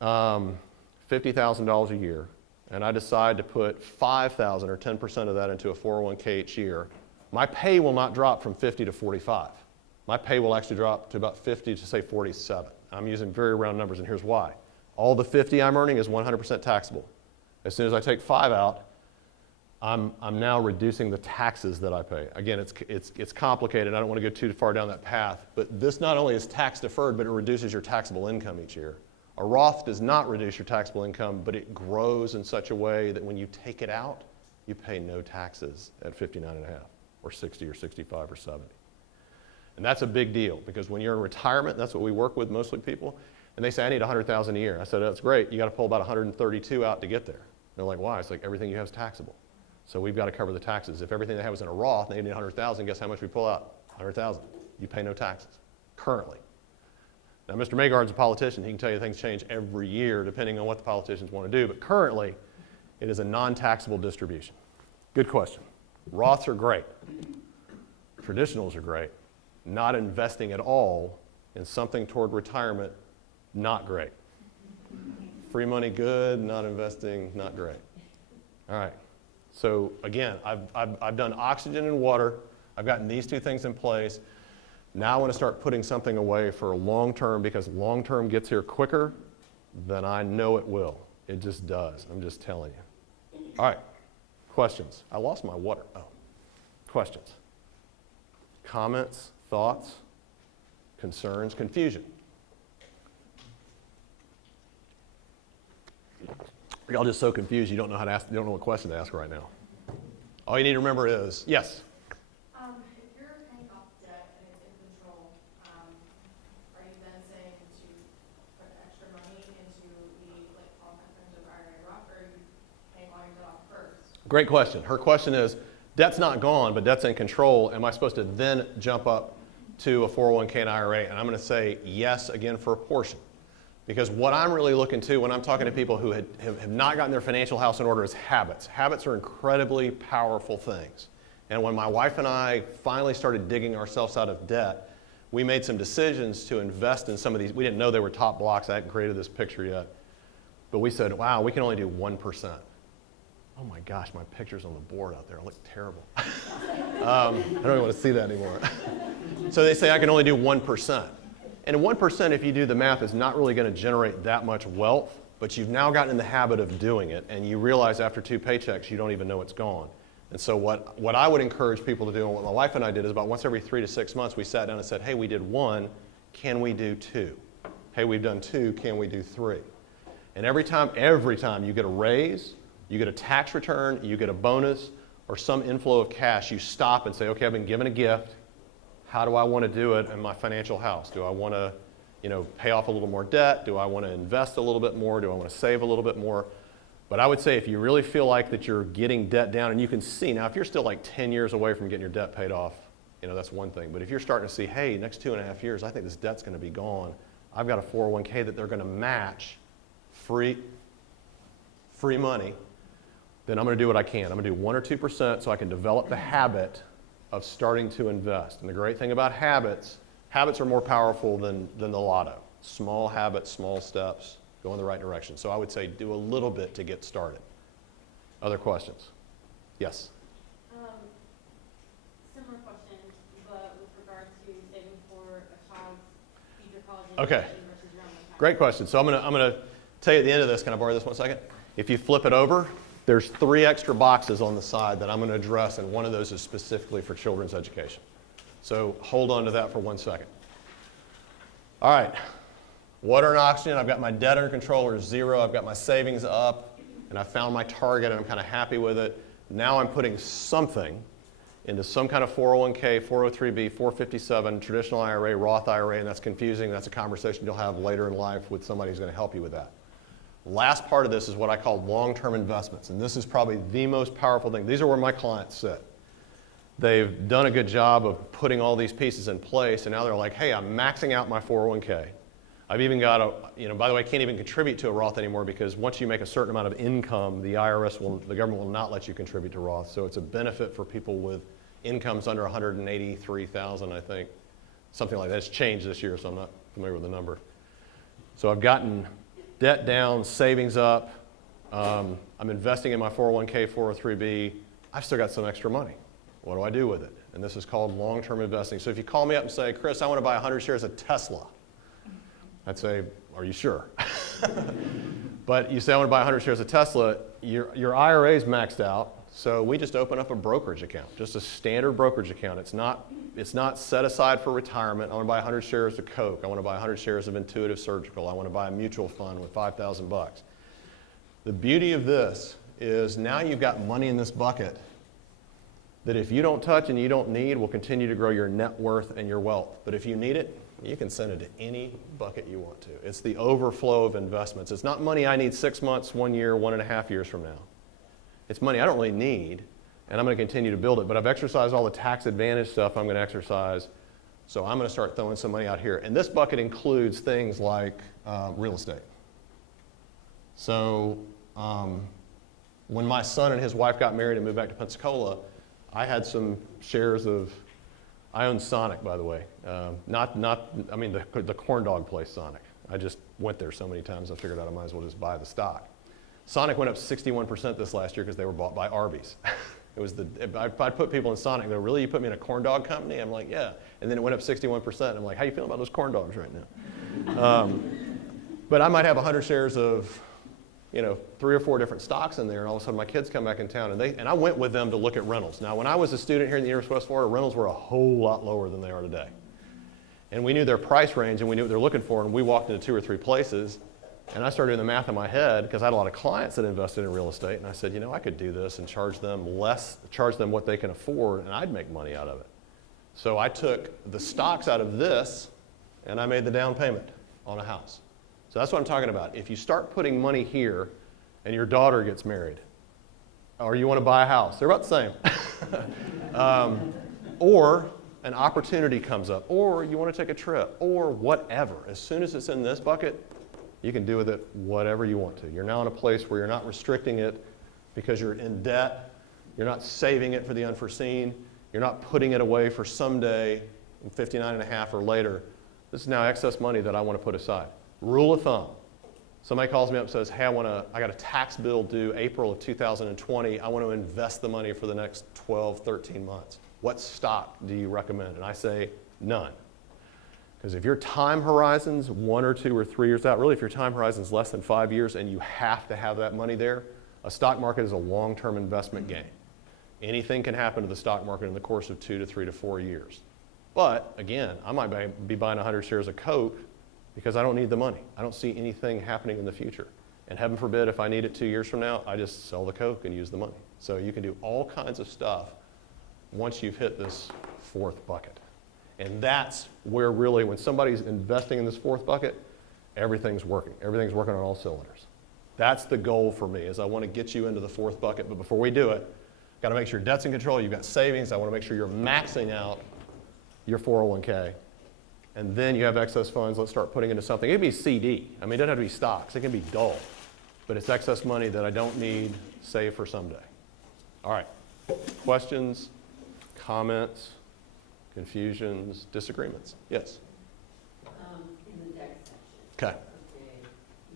$50,000 a year and I decide to put $5,000 or 10% of that into a 401k each year, my pay will not drop from 50 to 45. My pay will actually drop to about 50 to say 47. I'm using very round numbers, and here's why. All the 50 I'm earning is 100% taxable. As soon as I take 5 out, I'm now reducing the taxes that I pay. Again, it's complicated. I don't want to go too far down that path, but this not only is tax deferred, but it reduces your taxable income each year. A Roth does not reduce your taxable income, but it grows in such a way that when you take it out, you pay no taxes at 59.5 or 60 or 65 or 70. And that's a big deal, because when you're in retirement, that's what we work with mostly people, and they say, I need $100,000 a year. I said, that's great. You got to pull about 132 out to get there. They're like, why? It's like everything you have is taxable. So we've got to cover the taxes. If everything they have was in a Roth and they need 100,000, guess how much we pull out? 100,000. You pay no taxes currently. Now, Mr. Maygarden's a politician. He can tell you things change every year depending on what the politicians want to do, but currently it is a non-taxable distribution. Good question. Roths are great. Traditionals are great. Not investing at all in something toward retirement, not great. Free money, good. Not investing, not great. All right. So again, I've done oxygen and water. I've gotten these two things in place. Now I want to start putting something away for long-term, because long-term gets here quicker than I know it will. It just does. I'm just telling you. All right. Questions? I lost my water. Oh. Questions? Comments? Thoughts? Concerns? Confusion? Y'all just so confused you don't know how to ask, you don't know what question to ask right now. All you need to remember is, yes? If you're paying off debt and it's in control, are you then saying to put extra money into the, like, all kinds of IRA Roth, or are you paying all your debt off first? Great question. Her question is, debt's not gone, but debt's in control. Am I supposed to then jump up to a 401k and IRA? And I'm going to say yes again for a portion. Because what I'm really looking to when I'm talking to people who have not gotten their financial house in order is habits. Habits are incredibly powerful things. And when my wife and I finally started digging ourselves out of debt, we made some decisions to invest in some of these. We didn't know they were top blocks. I hadn't created this picture yet. But we said, wow, we can only do 1%. Oh my gosh, my picture's on the board out there. I look terrible. I don't even want to see that anymore. So they say I can only do 1%. And 1%, if you do the math, is not really going to generate that much wealth, but you've now gotten in the habit of doing it, and you realize after 2 paychecks, you don't even know it's gone. And so what I would encourage people to do, and what my wife and I did, is about once every 3 to 6 months, we sat down and said, hey, we did 1, can we do 2? Hey, we've done 2, can we do 3? And every time you get a raise, you get a tax return, you get a bonus, or some inflow of cash, you stop and say, okay, I've been given a gift. How do I want to do it in my financial house? Do I want to, pay off a little more debt? Do I want to invest a little bit more? Do I want to save a little bit more? But I would say if you really feel like that you're getting debt down, and you can see, now if you're still like 10 years away from getting your debt paid off, that's one thing. But if you're starting to see, hey, next 2.5 years, I think this debt's going to be gone. I've got a 401k that they're going to match free money, then I'm going to do what I can. I'm going to do 1 or 2% so I can develop the habit of starting to invest. And the great thing about habits are more powerful than the lotto. Small habits, small steps, go in the right direction. So I would say do a little bit to get started. Other questions? Yes? Similar question, but with regard to saving for a child's future college Okay. education versus your own retirement. Great question. So I'm going to tell you at the end of this, can I borrow this 1 second? If you flip it over, there's 3 extra boxes on the side that I'm going to address, and one of those is specifically for children's education. So hold on to that for 1 second. All right, water and oxygen, I've got my debt under control, or 0. I've got my savings up, and I found my target, and I'm kind of happy with it. Now I'm putting something into some kind of 401k, 403b, 457, traditional IRA, Roth IRA, and that's confusing. That's a conversation you'll have later in life with somebody who's going to help you with that. Last part of this is what I call long-term investments, and this is probably the most powerful thing. These are where my clients sit. They've done a good job of putting all these pieces in place, and now they're like, hey, I'm maxing out my 401k. I've even got a, by the way, I can't even contribute to a Roth anymore because once you make a certain amount of income, the government will not let you contribute to Roth. So it's a benefit for people with incomes under 183,000, I think. Something like that. It's changed this year, so I'm not familiar with the number. So I've gotten debt down, savings up. I'm investing in my 401k, 403b. I've still got some extra money. What do I do with it? And this is called long-term investing. So if you call me up and say, Chris, I want to buy 100 shares of Tesla, I'd say, are you sure? But you say, I want to buy 100 shares of Tesla, your IRA is maxed out, so we just open up a brokerage account, just a standard brokerage account. It's not set aside for retirement. I want to buy 100 shares of Coke. I want to buy 100 shares of Intuitive Surgical. I want to buy a mutual fund with $5,000. The beauty of this is now you've got money in this bucket that if you don't touch and you don't need will continue to grow your net worth and your wealth. But if you need it, you can send it to any bucket you want to. It's the overflow of investments. It's not money I need 6 months, 1 year, 1.5 years from now. It's money I don't really need, and I'm going to continue to build it. But I've exercised all the tax advantage stuff I'm going to exercise, so I'm going to start throwing some money out here. And this bucket includes things like real estate. So when my son and his wife got married and moved back to Pensacola, I had some shares of, I own Sonic, by the way. The corn dog place Sonic. I just went there so many times I figured out I might as well just buy the stock. Sonic went up 61% this last year because they were bought by Arby's. I'd put people in Sonic and go, really, you put me in a corn dog company? I'm like, yeah. And then it went up 61%. I'm like, how you feeling about those corn dogs right now? But I might have 100 shares of 3 or 4 different stocks in there, and all of a sudden my kids come back in town, and I went with them to look at rentals. Now, when I was a student here in the University of West Florida, rentals were a whole lot lower than they are today. And we knew their price range, and we knew what they're looking for, and we walked into 2 or 3 places, and I started doing the math in my head, because I had a lot of clients that invested in real estate, and I said, I could do this and charge them what they can afford, and I'd make money out of it. So I took the stocks out of this, and I made the down payment on a house. So that's what I'm talking about. If you start putting money here and your daughter gets married, or you want to buy a house, they're about the same. Or an opportunity comes up, or you want to take a trip, or whatever. As soon as it's in this bucket, you can do with it whatever you want to. You're now in a place where you're not restricting it because you're in debt. You're not saving it for the unforeseen. You're not putting it away for someday, 59 and a half or later. This is now excess money that I want to put aside. Rule of thumb. Somebody calls me up and says, hey, I got a tax bill due April of 2020. I want to invest the money for the next 12, 13 months. What stock do you recommend? And I say, none. Because if your time horizon's 1 or 2 or 3 years out, really if your time horizon's less than 5 years and you have to have that money there, a stock market is a long-term investment game. Anything can happen to the stock market in the course of 2 to 3 to 4 years. But again, I might be buying 100 shares of Coke because I don't need the money. I don't see anything happening in the future. And heaven forbid, if I need it 2 years from now, I just sell the Coke and use the money. So you can do all kinds of stuff once you've hit this 4th bucket. And that's where really, when somebody's investing in this 4th bucket, everything's working. Everything's working on all cylinders. That's the goal for me, is I want to get you into the 4th bucket. But before we do it, got to make sure your debt's in control, you've got savings. I want to make sure you're maxing out your 401k. And then you have excess funds, let's start putting into something. It could be CD. I mean, it doesn't have to be stocks. It can be dull. But it's excess money that I don't need, save for someday. All right. Questions, comments, confusions, disagreements? Yes? In the deck section. Okay. Okay.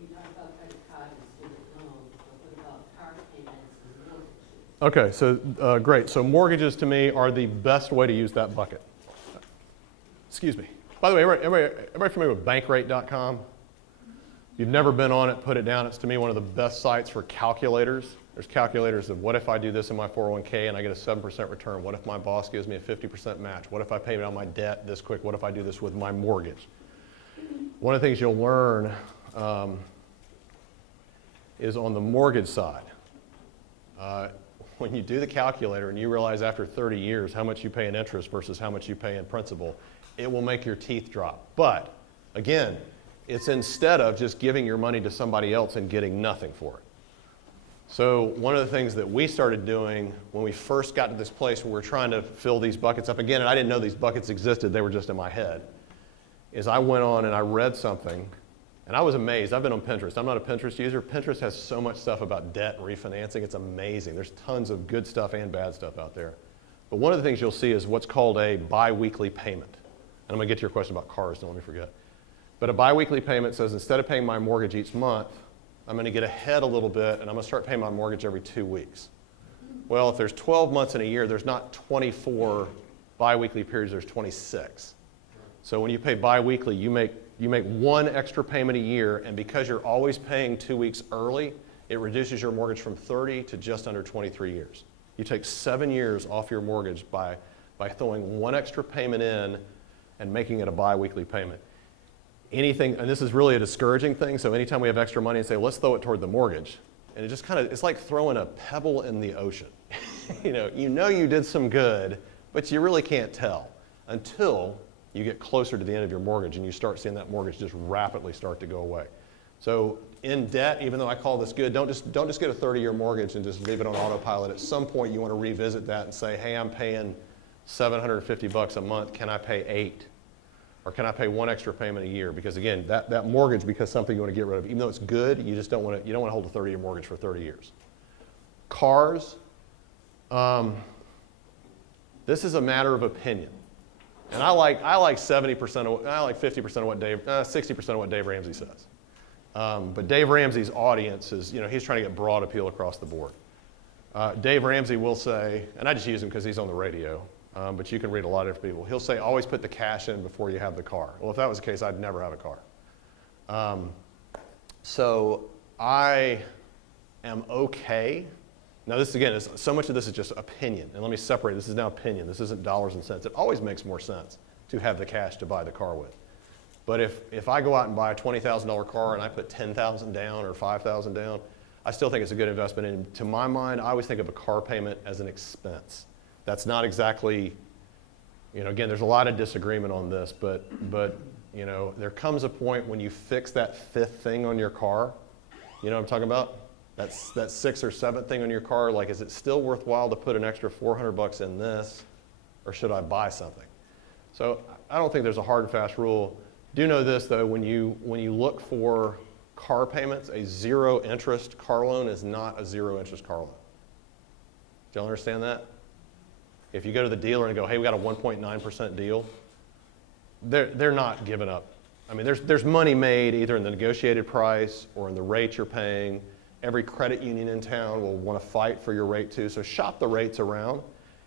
You talk about credit card and student loans, but what about car payments and mortgages? Okay, so great. So mortgages to me are the best way to use that bucket. Excuse me. By the way, everybody familiar with bankrate.com? If you've never been on it, put it down. It's to me one of the best sites for calculators. There's calculators of what if I do this in my 401k and I get a 7% return? What if my boss gives me a 50% match? What if I pay down my debt this quick? What if I do this with my mortgage? One of the things you'll learn is on the mortgage side. One when you do the calculator and you realize after 30 years how much you pay in interest versus how much you pay in principal, it will make your teeth drop. But again, it's instead of just giving your money to somebody else and getting nothing for it. So one of the things that we started doing when we first got to this place where we're trying to fill these buckets up, again, and I didn't know these buckets existed, they were just in my head, is I went on and I read something, and I was amazed. I've been on Pinterest. I'm not a Pinterest user. Pinterest has so much stuff about debt and refinancing. It's amazing. There's tons of good stuff and bad stuff out there. But one of the things you'll see is what's called a biweekly payment. And I'm going to get to your question about cars, don't let me forget. But a biweekly payment says instead of paying my mortgage each month, I'm going to get ahead a little bit, and I'm going to start paying my mortgage every 2 weeks. Well, if there's 12 months in a year, there's not 24 biweekly periods, there's 26. So when you pay biweekly, you make one extra payment a year, and because you're always paying 2 weeks early, it reduces your mortgage from 30 to just under 23 years. You take 7 years off your mortgage by throwing one extra payment in and making it a biweekly payment. Anything, and this is really a discouraging thing, so anytime we have extra money and say, let's throw it toward the mortgage, and it just kind of, it's like throwing a pebble in the ocean. you know you did some good, but you really can't tell until you get closer to the end of your mortgage and you start seeing that mortgage just rapidly start to go away. So in debt, even though I call this good, don't just get a 30-year mortgage and just leave it on autopilot. At some point you want to revisit that and say, hey, I'm paying $750 a month, can I pay 8? Or can I pay one extra payment a year? Because again, that mortgage becomes something you want to get rid of. Even though it's good, you just don't want to hold a 30-year mortgage for 30 years. Cars, this is a matter of opinion. And I like 70% of, I like 50% of what 60% of what Dave Ramsey says. But Dave Ramsey's audience is, he's trying to get broad appeal across the board. Dave Ramsey will say, and I just use him because he's on the radio, but you can read a lot of different people. He'll say, always put the cash in before you have the car. Well, if that was the case, I'd never have a car. So I am okay. Now this, again, so much of this is just opinion. And let me separate. This is now opinion. This isn't dollars and cents. It always makes more sense to have the cash to buy the car with. But if I go out and buy a $20,000 car and I put $10,000 down or $5,000 down, I still think it's a good investment. And to my mind, I always think of a car payment as an expense. That's not exactly, again, there's a lot of disagreement on this, but there comes a point when you fix that fifth thing on your car. You know what I'm talking about? That sixth or seventh thing on your car, like, is it still worthwhile to put an extra $400 in this, or should I buy something? So I don't think there's a hard and fast rule. Do know this though, when you look for car payments, a zero interest car loan is not a zero interest car loan. Do y'all understand that? If you go to the dealer and go, hey, we got a 1.9% deal, they're not giving up. I mean, there's money made either in the negotiated price or in the rate you're paying. Every credit union in town will want to fight for your rate too. So shop the rates around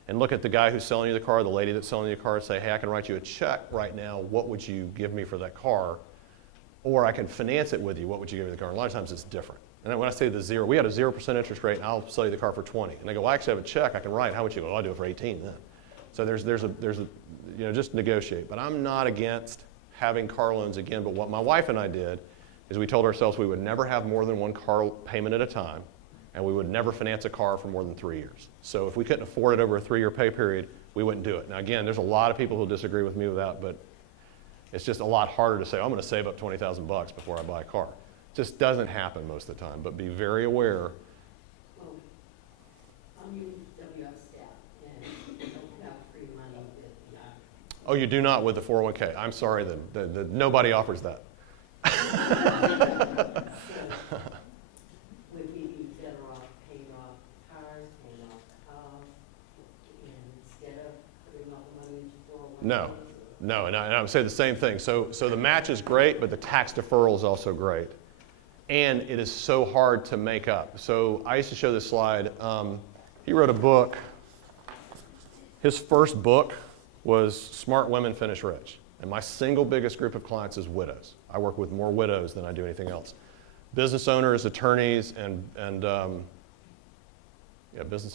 and look at the guy who's selling you the car, the lady that's selling you the car, and say, hey, I can write you a check right now. What would you give me for that car? Or I can finance it with you. What would you give me the car? And a lot of times it's different. And when I say the zero, we had a 0% interest rate, and I'll sell you the car for 20. And they go, well, I actually have a check I can write. How much you go? Well, I'll do it for 18 then. So there's a just negotiate. But I'm not against having car loans again. But what my wife and I did is we told ourselves we would never have more than one car payment at a time, and we would never finance a car for more than 3 years. So if we couldn't afford it over a 3-year pay period, we wouldn't do it. Now again, there's a lot of people who disagree with me with that, but it's just a lot harder to say, I'm going to save up $20,000 before I buy a car. It just doesn't happen most of the time, but be very aware. Well, I'm UWF staff, and we don't have free money with the Oh, you do not with the 401k. I'm sorry, nobody offers that. So, would we be better off paying off cars, paying off the house, instead of putting all the money into 401ks? No, and I would say the same thing. So the match is great, but the tax deferral is also great. And it is so hard to make up. So I used to show this slide. He wrote a book. His first book was Smart Women Finish Rich. And my single biggest group of clients is widows. I work with more widows than I do anything else. Business owners, attorneys, business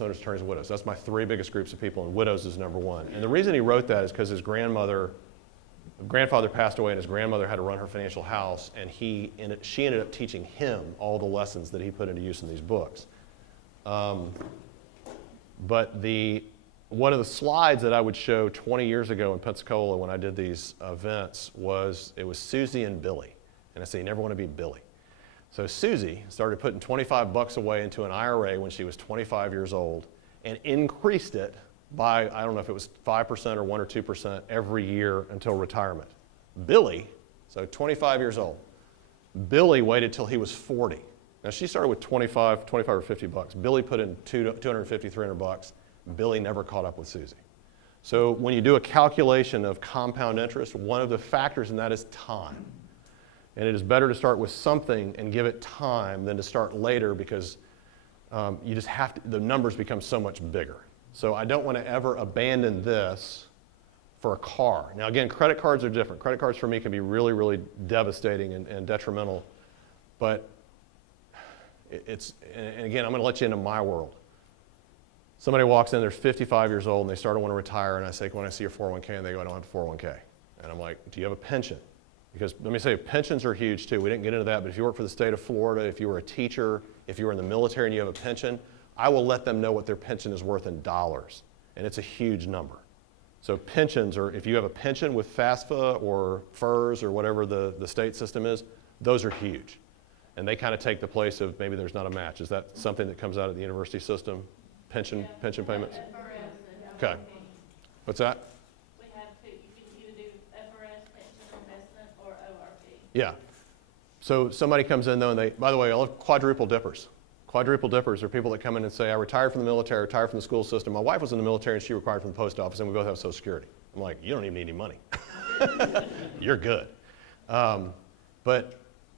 owners, attorneys, and widows. That's my 3 biggest groups of people, and widows is number 1. And the reason he wrote that is because his grandfather passed away, and his grandmother had to run her financial house, and she ended up teaching him all the lessons that he put into use in these books. But one of the slides that I would show 20 years ago in Pensacola when I did these events it was Susie and Billy. And I say, you never want to be Billy. So Susie started putting $25 away into an IRA when she was 25 years old and increased it by, I don't know if it was 5% or 1 or 2% every year until retirement. Billy, so 25 years old, Billy waited till he was 40. Now she started with 25 or $50. Billy put in $250, $300. Billy never caught up with Susie. So when you do a calculation of compound interest, one of the factors in that is time. And it is better to start with something and give it time than to start later because you just have to, the numbers become so much bigger. So I don't want to ever abandon this for a car. Now again, credit cards are different. Credit cards for me can be really, really devastating and detrimental. But and again, I'm going to let you into my world. Somebody walks in, they're 55 years old, and they start to want to retire, and I say, when I see your 401k, and they go, I don't have a 401k. And I'm like, do you have a pension? Because let me say, pensions are huge too. We didn't get into that, but if you work for the state of Florida, if you were a teacher, if you were in the military and you have a pension, I will let them know what their pension is worth in dollars. And it's a huge number. So pensions, or if you have a pension with FAFSA or FERS or whatever the state system is, those are huge. And they kind of take the place of maybe there's not a match. Is that something that comes out of the university system? Pension payments? Okay. What's that? We have to, you can either do FRS, pension investment, or ORP. Yeah. So somebody comes in though, and they, by the way, I love quadruple dippers. Quadruple dippers are people that come in and say, I retired from the military, I retired from the school system. My wife was in the military and she retired from the post office, and we both have Social Security. I'm like, you don't even need any money. You're good.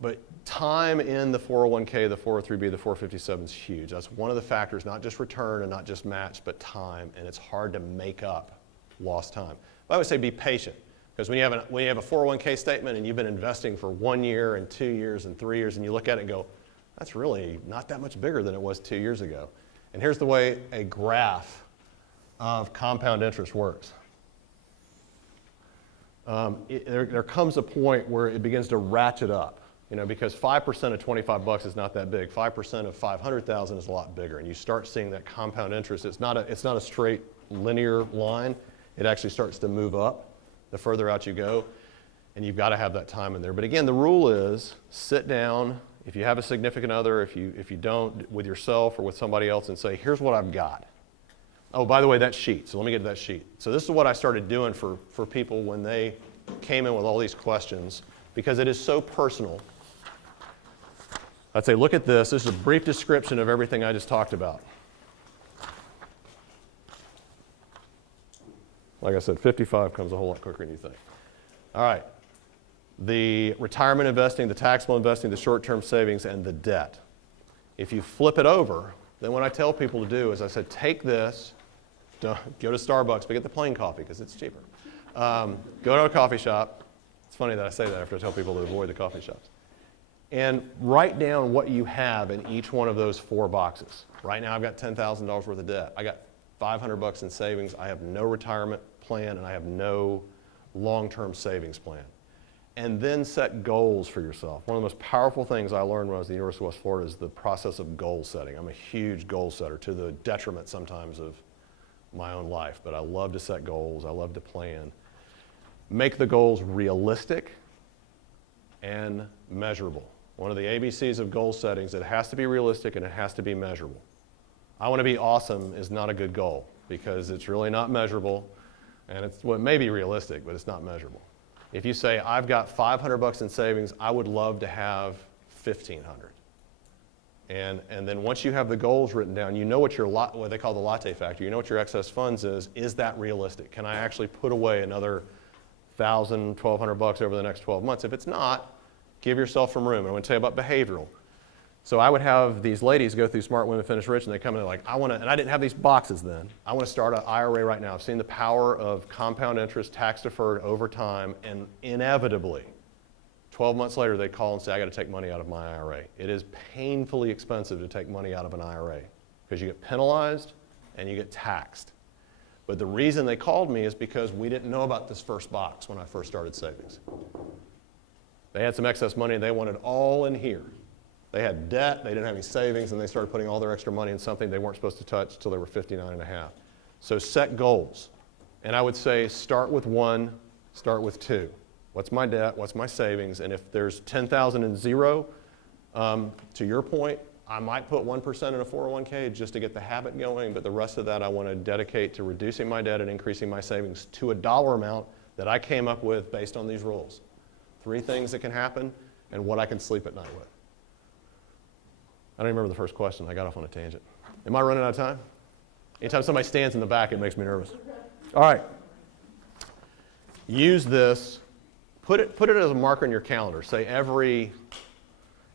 But time in the 401k, the 403b, the 457 is huge. That's one of the factors, not just return and not just match, but time, and it's hard to make up lost time. But I would say be patient, because when you have a 401k statement and you've been investing for 1 year and 2 years and 3 years, and you look at it and go, that's really not that much bigger than it was 2 years ago. And here's the way a graph of compound interest works. There comes a point where it begins to ratchet up. You know, because 5% of $25 is not that big. 5% of 500,000 is a lot bigger, and you start seeing that compound interest. It's not a straight linear line. It actually starts to move up the further out you go, and you've got to have that time in there. But again, the rule is sit down. If you have a significant other, if you don't, with yourself or with somebody else, and say, here's what I've got. Oh, by the way, that sheet. So let me get to that sheet. So this is what I started doing for people when they came in with all these questions, because it is so personal. I'd say, look at this. This is a brief description of everything I just talked about. Like I said, 55 comes a whole lot quicker than you think. All right. The retirement investing, the taxable investing, the short-term savings, and the debt. If you flip it over, then what I tell people to do is I said, take this, go to Starbucks, but get the plain coffee because it's cheaper. Go to a coffee shop. It's funny that I say that after I tell people to avoid the coffee shops. And write down what you have in each one of those 4 boxes. Right now I've got $10,000 worth of debt. I got $500 in savings. I have no retirement plan, and I have no long-term savings plan. And then set goals for yourself. One of the most powerful things I learned when I was at the University of West Florida is the process of goal setting. I'm a huge goal setter, to the detriment sometimes of my own life, but I love to set goals. I love to plan. Make the goals realistic and measurable. One of the ABCs of goal settings, it has to be realistic and it has to be measurable. I want to be awesome is not a good goal because it's really not measurable, and it may be realistic, but it's not measurable. If you say, I've got $500 in savings, I would love to have $1,500. And then once you have the goals written down, you know what what they call the latte factor, you know what your excess funds is. Is that realistic? Can I actually put away another $1,000, $1,200 over the next 12 months? If it's not, give yourself some room. And I want to tell you about behavioral. So I would have these ladies go through Smart Women Finish Rich, and they come in and they're like, and I didn't have these boxes then. I want to start an IRA right now. I've seen the power of compound interest, tax deferred over time, and inevitably, 12 months later, they call and say, I got to take money out of my IRA. It is painfully expensive to take money out of an IRA because you get penalized and you get taxed. But the reason they called me is because we didn't know about this first box when I first started savings. They had some excess money and they wanted all in here. They had debt, they didn't have any savings, and they started putting all their extra money in something they weren't supposed to touch until they were 59 and a half. So set goals. And I would say start with 1, start with 2. What's my debt? What's my savings? And if there's 10,000 and 0, to your point, I might put 1% in a 401k just to get the habit going, but the rest of that I want to dedicate to reducing my debt and increasing my savings to a dollar amount that I came up with based on these rules. 3 things that can happen and what I can sleep at night with. I don't remember the first question. I got off on a tangent. Am I running out of time? Anytime somebody stands in the back, it makes me nervous. All right. Use this. Put it as a marker in your calendar. Say every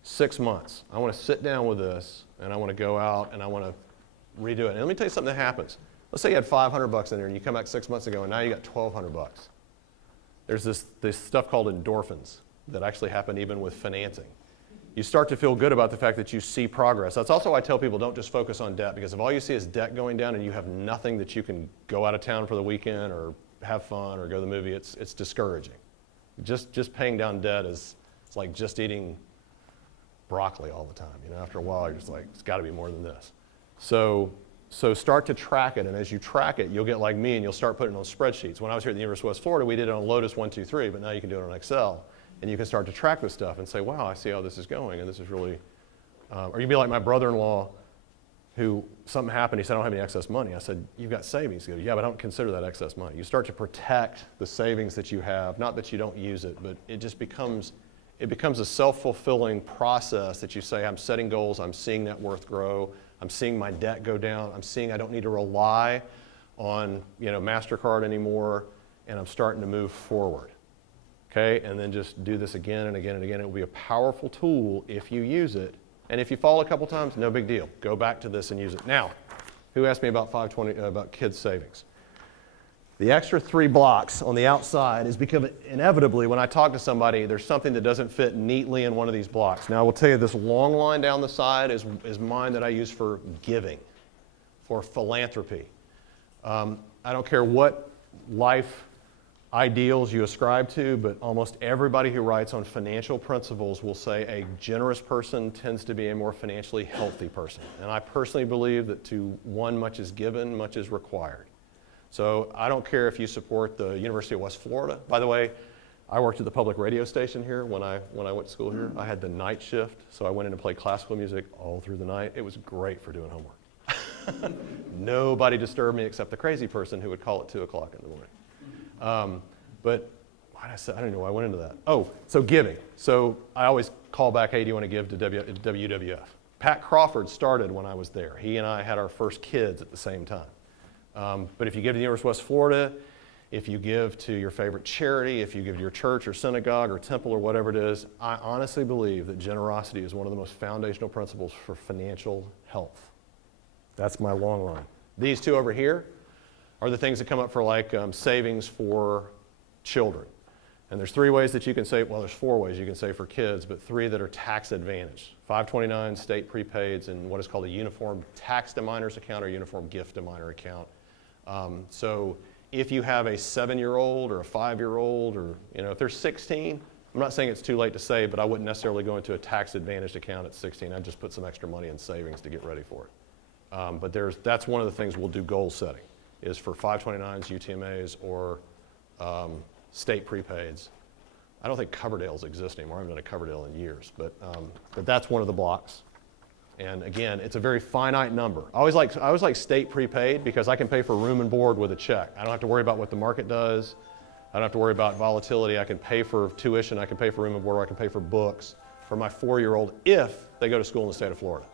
6 months, I want to sit down with this, and I want to go out, and I want to redo it. And let me tell you something that happens. Let's say you had $500 in there, and you come back 6 months ago, and now you got $1,200. There's this stuff called endorphins that actually happen even with financing. You start to feel good about the fact that you see progress. That's also why I tell people don't just focus on debt, because if all you see is debt going down and you have nothing that you can go out of town for the weekend or have fun or go to the movie, it's discouraging. Just paying down debt it's like just eating broccoli all the time. You know, after a while, you're just like, it's got to be more than this. So start to track it, and as you track it, you'll get like me, and you'll start putting it on spreadsheets. When I was here at the University of West Florida, we did it on Lotus 1, 2, 3, but now you can do it on Excel, and you can start to track this stuff and say, wow, I see how this is going, and this is really, or you'd be like my brother-in-law, who something happened, he said, I don't have any excess money. I said, you've got savings. He goes, yeah, but I don't consider that excess money. You start to protect the savings that you have, not that you don't use it, but it just becomes a self-fulfilling process that you say, I'm setting goals, I'm seeing net worth grow, I'm seeing my debt go down, I'm seeing I don't need to rely on MasterCard anymore, and I'm starting to move forward. Okay, and then just do this again and again and again. It will be a powerful tool if you use it. And if you fall a couple times, no big deal. Go back to this and use it. Now, who asked me about about kids' savings? The extra 3 blocks on the outside is because inevitably when I talk to somebody, there's something that doesn't fit neatly in one of these blocks. Now I will tell you this long line down the side is mine that I use for giving, for philanthropy. I don't care what life ideals you ascribe to, but almost everybody who writes on financial principles will say a generous person tends to be a more financially healthy person. And I personally believe that to one much is given, much is required. So I don't care if you support the University of West Florida. By the way, I worked at the public radio station here when I went to school here. I had the night shift, so I went in and played classical music all through the night. It was great for doing homework. Nobody disturbed me except the crazy person who would call at 2 o'clock in the morning. But why did I say, I don't know why I went into that. Oh, so giving. So I always call back, hey, do you want to give to WWF? Pat Crawford started when I was there. He and I had our first kids at the same time. But if you give to the University of West Florida, if you give to your favorite charity, if you give to your church or synagogue or temple or whatever it is, I honestly believe that generosity is one of the most foundational principles for financial health. That's my long run. These 2 over here are the things that come up for like savings for children. And there's 3 ways that you can save, well, there's 4 ways you can save for kids, but 3 that are tax advantaged. 529, state prepaids, and what is called a uniform tax deminers account or uniform gift deminer account. So if you have a 7-year-old or a 5-year-old, or if they're 16, I'm not saying it's too late to save, but I wouldn't necessarily go into a tax advantaged account at 16. I'd just put some extra money in savings to get ready for it. But that's one of the things we'll do goal setting, is for 529s, UTMAs, or state prepaids. I don't think Coverdale's exist anymore. I haven't done a Coverdale in years, but that's one of the blocks. And again, it's a very finite number. I always like state prepaid because I can pay for room and board with a check. I don't have to worry about what the market does. I don't have to worry about volatility. I can pay for tuition. I can pay for room and board. Or I can pay for books for my 4-year-old if they go to school in the state of Florida.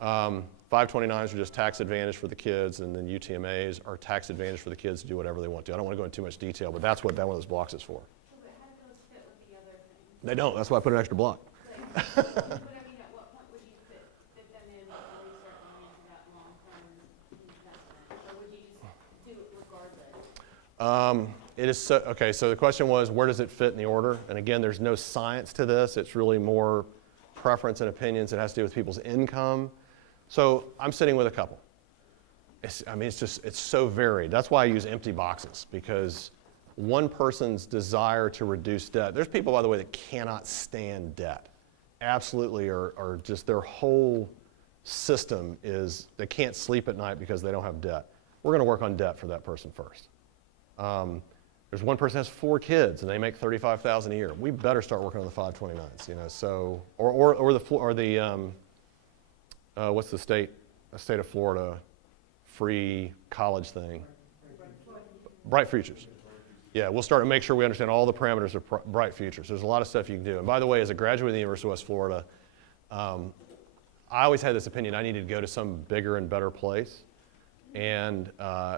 529s are just tax advantage for the kids, and then UTMAs are tax advantage for the kids to do whatever they want to. I don't want to go into too much detail, but that's what that one of those blocks is for. So, but how do those fit with the other things? They don't. That's why I put an extra block. But I mean, at what point would you fit them in before you start going into that long-term investment? Or would you just do it regardless? It is so, okay, so the question was, where does it fit in the order? And again, there's no science to this. It's really more preference and opinions. It has to do with people's income. So I'm sitting with a couple. It's so varied. That's why I use empty boxes, because one person's desire to reduce debt. There's people, by the way, that cannot stand debt. absolutely are just their whole system is they can't sleep at night because they don't have debt. We're going to work on debt for that person first. There's one person that has 4 kids and they make $35,000 a year. We better start working on the 529s, you know. So what's the state of Florida free college thing? Bright Futures. Yeah, we'll start to make sure we understand all the parameters of Bright Futures. There's a lot of stuff you can do. And by the way, as a graduate of the University of West Florida, I always had this opinion I needed to go to some bigger and better place. And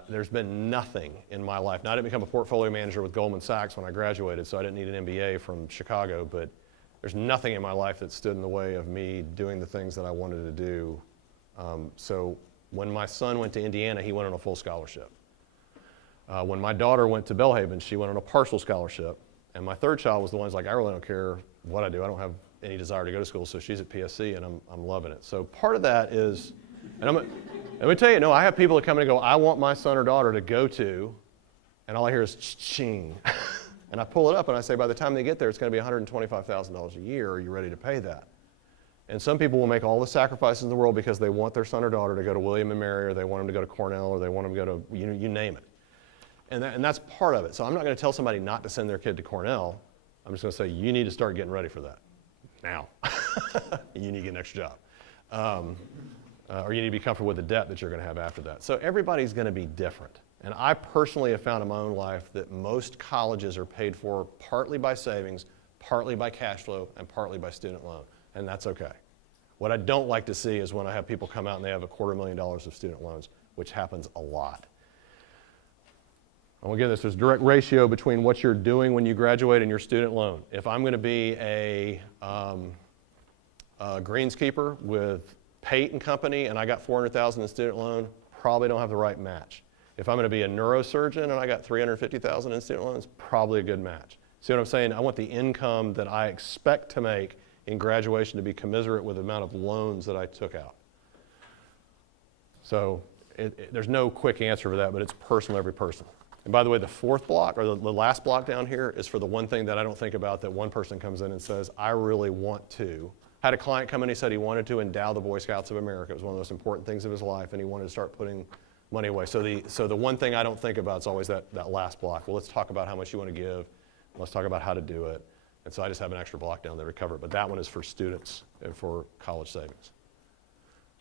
there's been nothing in my life. Now, I didn't become a portfolio manager with Goldman Sachs when I graduated, so I didn't need an MBA from Chicago, but there's nothing in my life that stood in the way of me doing the things that I wanted to do. So when my son went to Indiana, he went on a full scholarship. When my daughter went to Belhaven, she went on a partial scholarship. And my third child was the one who's like, I really don't care what I do. I don't have any desire to go to school, so she's at PSC, and I'm loving it. So part of that is, and let me tell you, no, I have people that come in and go, I want my son or daughter to go to, and all I hear is ching. And I pull it up and I say, by the time they get there, it's going to be $125,000 a year. Are you ready to pay that? And some people will make all the sacrifices in the world because they want their son or daughter to go to William & Mary, or they want them to go to Cornell, or they want them to go to, you name it. And that's part of it. So I'm not going to tell somebody not to send their kid to Cornell. I'm just going to say, you need to start getting ready for that now. You need to get an extra job. Or you need to be comfortable with the debt that you're going to have after that. So everybody's going to be different. And I personally have found in my own life that most colleges are paid for partly by savings, partly by cash flow, and partly by student loan. And that's okay. What I don't like to see is when I have people come out and they have $250,000 of student loans, which happens a lot. And again, there's a direct ratio between what you're doing when you graduate and your student loan. If I'm going to be a greenskeeper with Pate and Company and I got $400,000 in student loan, probably don't have the right match. If I'm going to be a neurosurgeon and I got $350,000 in student loans, probably a good match. See what I'm saying? I want the income that I expect to make in graduation to be commensurate with the amount of loans that I took out. So there's no quick answer for that, but it's personal to every person. And by the way, the fourth block, or the last block down here, is for the one thing that I don't think about that one person comes in and says, I really want to. I had a client come in, he said he wanted to endow the Boy Scouts of America. It was one of the most important things of his life, and he wanted to start putting money away. So the one thing I don't think about is always that last block. Well, let's talk about how much you want to give. Let's talk about how to do it. And so I just have an extra block down there to cover it. But that one is for students and for college savings.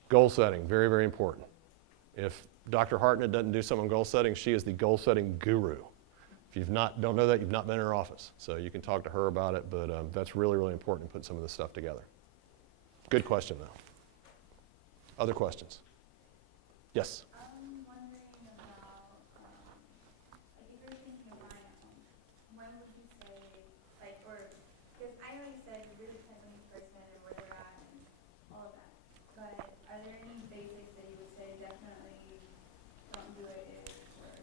Goal setting, very, very important. If Dr. Hartnett doesn't do something on goal setting, she is the goal setting guru. If you've don't know that, you've not been in her office. So you can talk to her about it, but that's really, really important to put some of this stuff together. Good question, though. Other questions? Yes? I'm wondering about, like, if you're thinking of buying a home, when would you say, like, or, because I know you said it really depends on each person and where they're at and all of that, but are there any basics that you would say definitely don't do it or?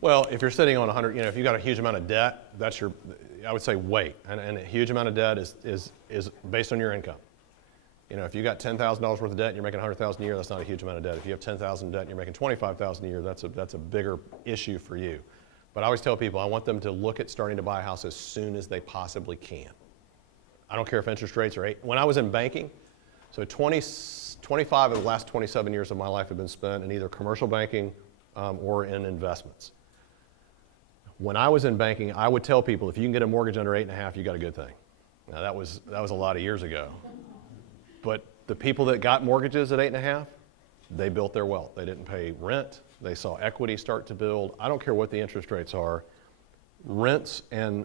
Well, if you're sitting on 100, if you've got a huge amount of debt, I would say wait. And a huge amount of debt is based on your income. If you got $10,000 worth of debt and you're making $100,000 a year, that's not a huge amount of debt. If you have $10,000 in debt and you're making $25,000 a year, that's a bigger issue for you. But I always tell people I want them to look at starting to buy a house as soon as they possibly can. I don't care if interest rates are 8. When I was in banking, so 25 of the last 27 years of my life have been spent in either commercial banking or in investments. When I was in banking, I would tell people if you can get a mortgage under 8.5, you got a good thing. Now that was a lot of years ago. But the people that got mortgages at 8.5, they built their wealth. They didn't pay rent. They saw equity start to build. I don't care what the interest rates are. Rents and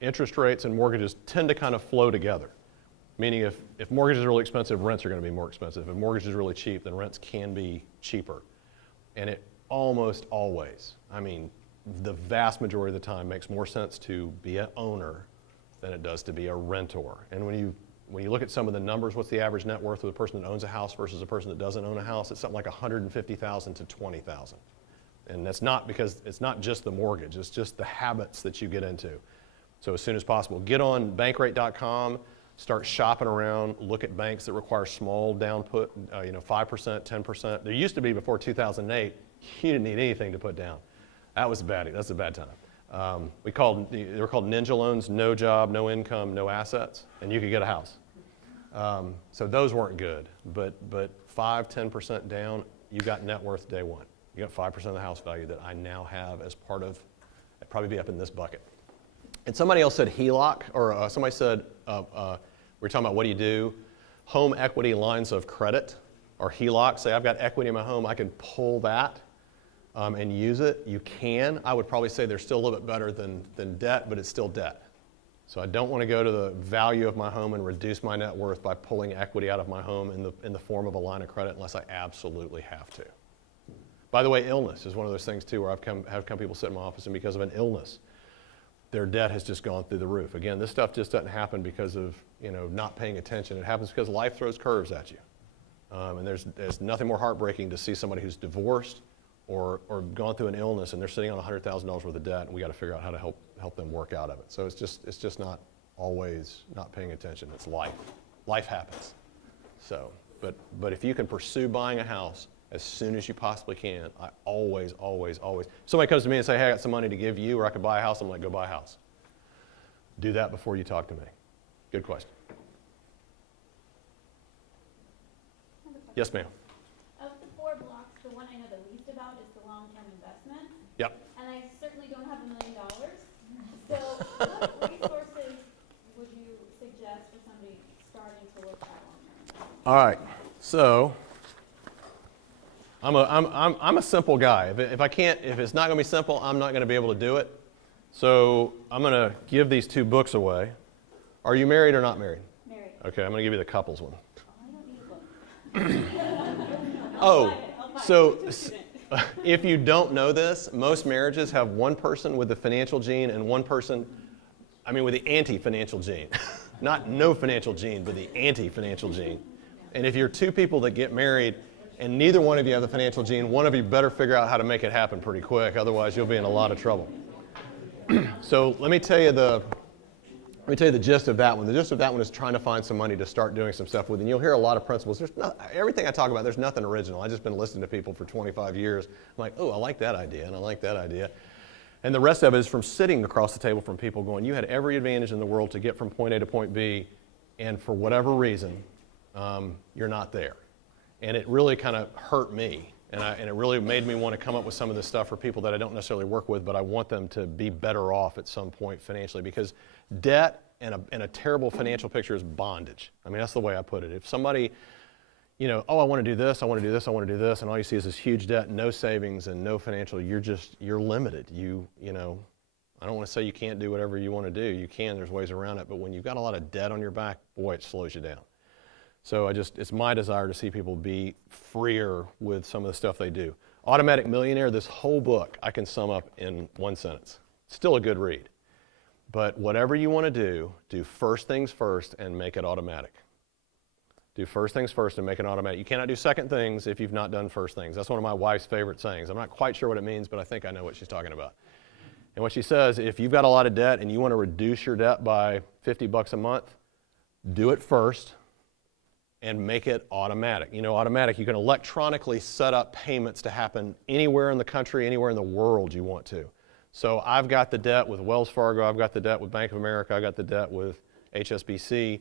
interest rates and mortgages tend to kind of flow together. Meaning if mortgage is really expensive, rents are going to be more expensive. If mortgage is really cheap, then rents can be cheaper. And it almost always, the vast majority of the time makes more sense to be an owner than it does to be a rentor. And when you look at some of the numbers, what's the average net worth of the person that owns a house versus a person that doesn't own a house? It's something like $150,000 to $20,000. And that's not because it's not just the mortgage, it's just the habits that you get into. So as soon as possible, get on bankrate.com, start shopping around, look at banks that require small down put, 5%, 10%. There used to be before 2008, you didn't need anything to put down. That's a bad time. They were called ninja loans, no job, no income, no assets, and you could get a house. So those weren't good, but 5-10% down, you got net worth day one. You got 5% of the house value that I now have as part of, I'd probably be up in this bucket. And somebody else said HELOC, or somebody said, we were talking about what do you do? Home equity lines of credit, or HELOC. Say I've got equity in my home, I can pull that and use it. You can. I would probably say they're still a little bit better than debt, but it's still debt. So I don't want to go to the value of my home and reduce my net worth by pulling equity out of my home in the form of a line of credit unless I absolutely have to. By the way, illness is one of those things too where I've had people sit in my office and because of an illness, their debt has just gone through the roof. Again, this stuff just doesn't happen because of not paying attention. It happens because life throws curves at you. And there's nothing more heartbreaking to see somebody who's divorced or gone through an illness and they're sitting on $100,000 worth of debt, and we got to figure out how to help them work out of it. So it's just not always not paying attention. It's life. Life happens. So, but if you can pursue buying a house as soon as you possibly can, I always. Somebody comes to me and say, hey, I got some money to give you, or I could buy a house. I'm like, go buy a house. Do that before you talk to me. Good question. Yes, ma'am. Of the 4 blocks, the one I know the least about is the long-term investment. Yep. And I certainly don't have $1 million. So what resources would you suggest for somebody starting to look at long-term? All right. So I'm a simple guy. If it's not going to be simple, I'm not going to be able to do it. So I'm going to give these 2 books away. Are you married or not married? Married. Okay, I'm going to give you the couples one. I don't need one. Oh, so if you don't know this, most marriages have one person with the financial gene and one person, with the anti-financial gene. Not no financial gene, but the anti-financial gene. And if you're 2 people that get married and neither one of you have the financial gene, one of you better figure out how to make it happen pretty quick, otherwise you'll be in a lot of trouble. So let me tell you the gist of that one. The gist of that one is trying to find some money to start doing some stuff with. And you'll hear a lot of principles. Everything I talk about, there's nothing original. I've just been listening to people for 25 years. I'm like, oh, I like that idea, and I like that idea. And the rest of it is from sitting across the table from people going, you had every advantage in the world to get from point A to point B, and for whatever reason, you're not there. And it really kind of hurt me. And it really made me want to come up with some of this stuff for people that I don't necessarily work with, but I want them to be better off at some point financially, because debt and a terrible financial picture is bondage. That's the way I put it. If somebody, I want to do this, I want to do this, I want to do this, and all you see is this huge debt, no savings and no financial, you're limited. I don't want to say you can't do whatever you want to do. You can, there's ways around it, but when you've got a lot of debt on your back, boy, it slows you down. So it's my desire to see people be freer with some of the stuff they do. Automatic Millionaire, this whole book I can sum up in one sentence. Still a good read. But whatever you want to do first things first and make it automatic. Do first things first and make it automatic. You cannot do second things if you've not done first things. That's one of my wife's favorite sayings. I'm not quite sure what it means, but I think I know what she's talking about. And what she says, if you've got a lot of debt and you want to reduce your debt by $50 a month, do it first and make it automatic. Automatic, you can electronically set up payments to happen anywhere in the country, anywhere in the world you want to. So I've got the debt with Wells Fargo, I've got the debt with Bank of America, I've got the debt with HSBC.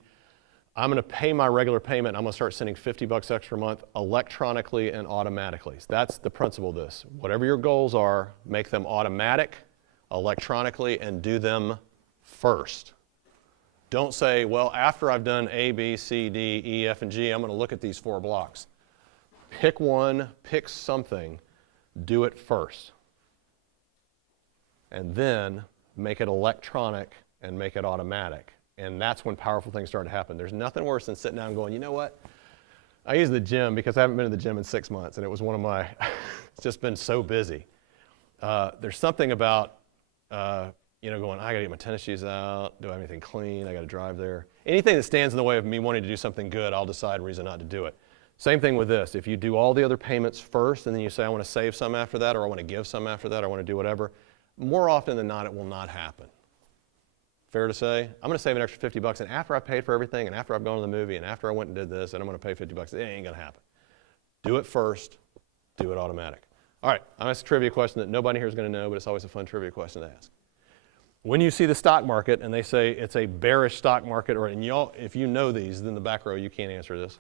I'm going to pay my regular payment. I'm going to start sending $50 extra a month electronically and automatically. So that's the principle of this. Whatever your goals are, make them automatic, electronically, and do them first. Don't say, well, after I've done A, B, C, D, E, F, and G, I'm going to look at these 4 blocks. Pick one, pick something, do it first. And then make it electronic and make it automatic. And that's when powerful things start to happen. There's nothing worse than sitting down and going, you know what? I use the gym because I haven't been to the gym in 6 months, and it was one of my, it's just been so busy. There's something about, going, I got to get my tennis shoes out. Do I have anything clean? I got to drive there. Anything that stands in the way of me wanting to do something good, I'll decide a reason not to do it. Same thing with this. If you do all the other payments first and then you say, I want to save some after that, or I want to give some after that, or I want to do whatever, more often than not, it will not happen. Fair to say? I'm going to save an extra $50, and after I've paid for everything, and after I've gone to the movie, and after I went and did this, and I'm going to pay $50, it ain't going to happen. Do it first. Do it automatic. All right, I'm going to ask a trivia question that nobody here is going to know, but it's always a fun trivia question to ask. When you see the stock market and they say it's a bearish stock market, or, and y'all, if you know these, then the back row, you can't answer this.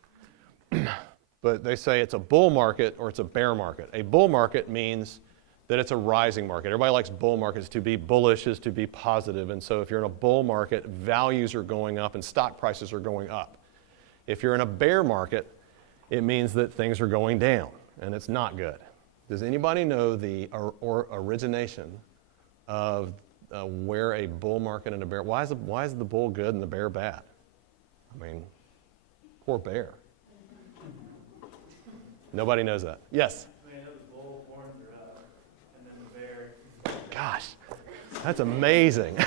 But they say it's a bull market or it's a bear market. A bull market means that it's a rising market. Everybody likes bull markets. To be bullish is to be positive. And so if you're in a bull market, values are going up and stock prices are going up. If you're in a bear market, it means that things are going down, and it's not good. Does anybody know the origination of where a bull market and a bear, why is the bull good and the bear bad? I mean, poor bear. Nobody knows that. Yes? I mean, the bull horns are up, and then the bear. Gosh, that's amazing.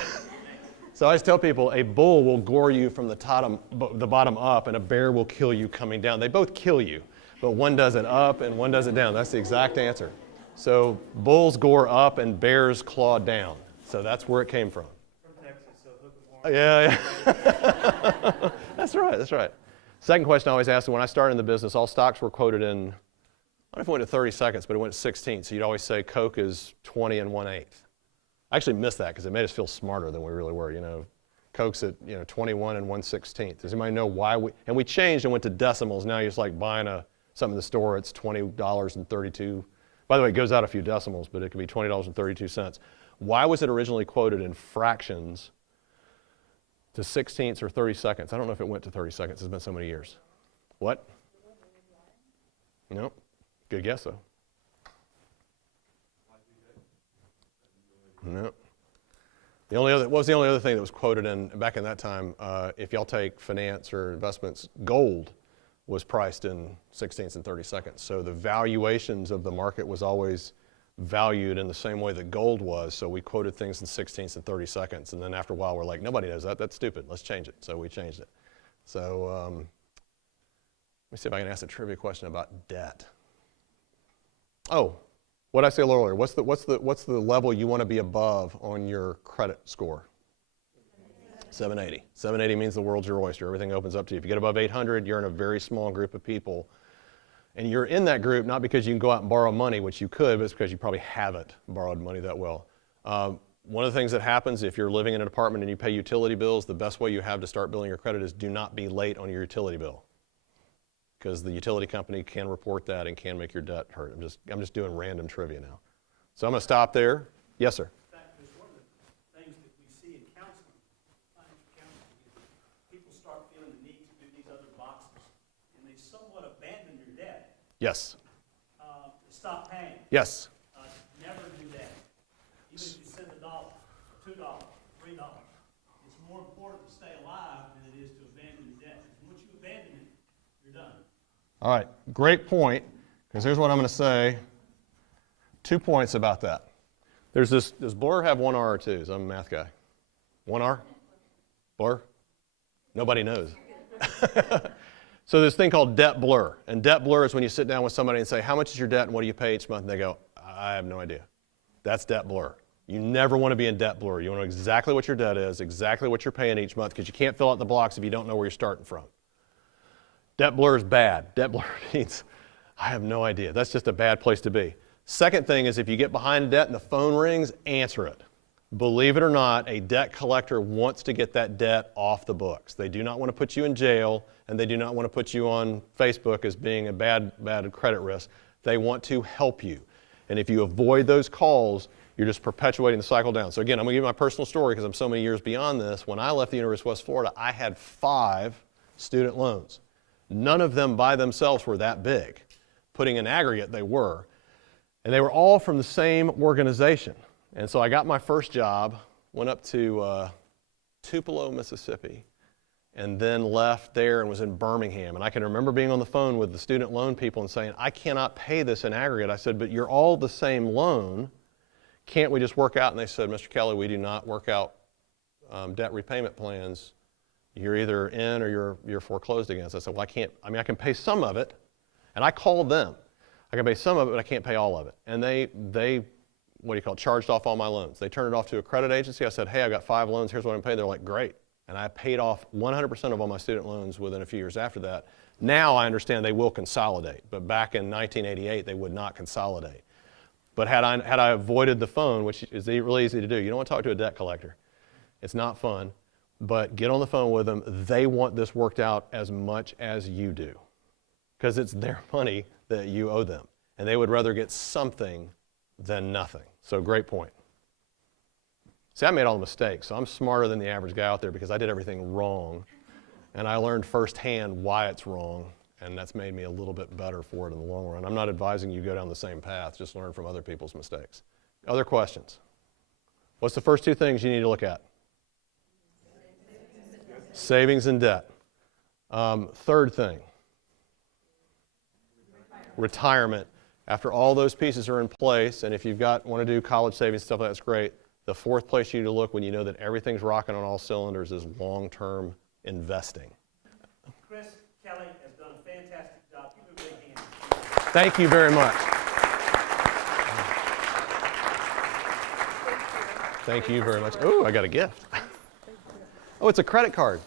So I always tell people a bull will gore you from the bottom up, and a bear will kill you coming down. They both kill you, but one does it up and one does it down. That's the exact answer. So bulls gore up and bears claw down. So that's where it came from. From Texas, so hook and horn. Yeah. That's right, that's right. Second question I always ask, when I started in the business, all stocks were quoted in, I don't know if it went to 30 seconds, but it went to 16. So you'd always say Coke is 20 and 1/8. I actually missed that because it made us feel smarter than we really were. You know, Coke's at 21 and 1/16. Does anybody know why and we changed and went to decimals. Now you're just like buying something in the store, it's $20.32. By the way, it goes out a few decimals, but it could be $20.32. Why was it originally quoted in fractions to 16ths or 30 seconds? I don't know if it went to 30 seconds. It's been so many years. What? No. Good guess, though. No. What was the only other thing that was quoted back in that time? If y'all take finance or investments, gold was priced in 16ths and 30 seconds. So the valuations of the market was always valued in the same way that gold was, so we quoted things in 16ths and 30 seconds, and then after a while we're like, nobody knows that, that's stupid, let's change it. So we changed it. So let me see if I can ask a trivia question about debt. Oh, what did I say a little earlier? What's the level you want to be above on your credit score? 780. 780 means the world's your oyster. Everything opens up to you. If you get above 800, you're in a very small group of people. And you're in that group not because you can go out and borrow money, which you could, but it's because you probably haven't borrowed money that well. One of the things that happens if you're living in an apartment and you pay utility bills, the best way you have to start building your credit is do not be late on your utility bill, because the utility company can report that and can make your debt hurt. I'm just doing random trivia now. So I'm going to stop there. Yes, sir. In fact, there's one of the things that we see in counseling, financial counseling, is people start feeling the need to do these other boxes, and they somewhat abandon your debt. Yes. Stop paying. Yes. Never do that. Even if you send $1, $2, $3, it's more important to stay alive than it is to abandon your debt. Once you abandon it, you're done. All right. Great point, because here's what I'm going to say. 2 points about that. Does blur have one R or two? I'm a math guy. One R? Blur? Nobody knows. So there's this thing called debt blur. And debt blur is when you sit down with somebody and say, how much is your debt and what do you pay each month? And they go, I have no idea. That's debt blur. You never want to be in debt blur. You want to know exactly what your debt is, exactly what you're paying each month, because you can't fill out the blocks if you don't know where you're starting from. Debt blur is bad. Debt blur means I have no idea. That's just a bad place to be. Second thing is if you get behind debt and the phone rings, answer it. Believe it or not, a debt collector wants to get that debt off the books. They do not want to put you in jail, and they do not want to put you on Facebook as being a bad credit risk. They want to help you. And if you avoid those calls, you're just perpetuating the cycle down. So again, I'm going to give you my personal story because I'm so many years beyond this. When I left the University of West Florida, I had 5 student loans. None of them by themselves were that big. Putting in aggregate, they were. And they were all from the same organization. And so I got my first job, went up to Tupelo, Mississippi, and then left there and was in Birmingham. And I can remember being on the phone with the student loan people and saying, I cannot pay this in aggregate. I said, but you're all the same loan. Can't we just work out? And they said, Mr. Kelly, we do not work out debt repayment plans. You're either in or you're foreclosed against. I said, well, I can pay some of it. And I called them. I can pay some of it, but I can't pay all of it. And they charged off all my loans. They turned it off to a credit agency. I said, hey, I've got 5 loans. Here's what I'm paying. They're like, great. And I paid off 100% of all my student loans within a few years after that. Now I understand they will consolidate. But back in 1988, they would not consolidate. But had I avoided the phone, which is really easy to do, you don't want to talk to a debt collector. It's not fun, but get on the phone with them. They want this worked out as much as you do because it's their money that you owe them, and they would rather get something than nothing. So great point. See, I made all the mistakes, so I'm smarter than the average guy out there because I did everything wrong, and I learned firsthand why it's wrong, and that's made me a little bit better for it in the long run. I'm not advising you go down the same path, just learn from other people's mistakes. Other questions? What's the first two things you need to look at? Savings and debt. Third thing, retirement. After all those pieces are in place, and if you've want to do college savings stuff, that's great. The fourth place you need to look when you know that everything's rocking on all cylinders is long-term investing. Chris Kelly has done a fantastic job. Give him a big hand. Thank you very much. Thank you very much. Oh, I got a gift. Oh, it's a credit card.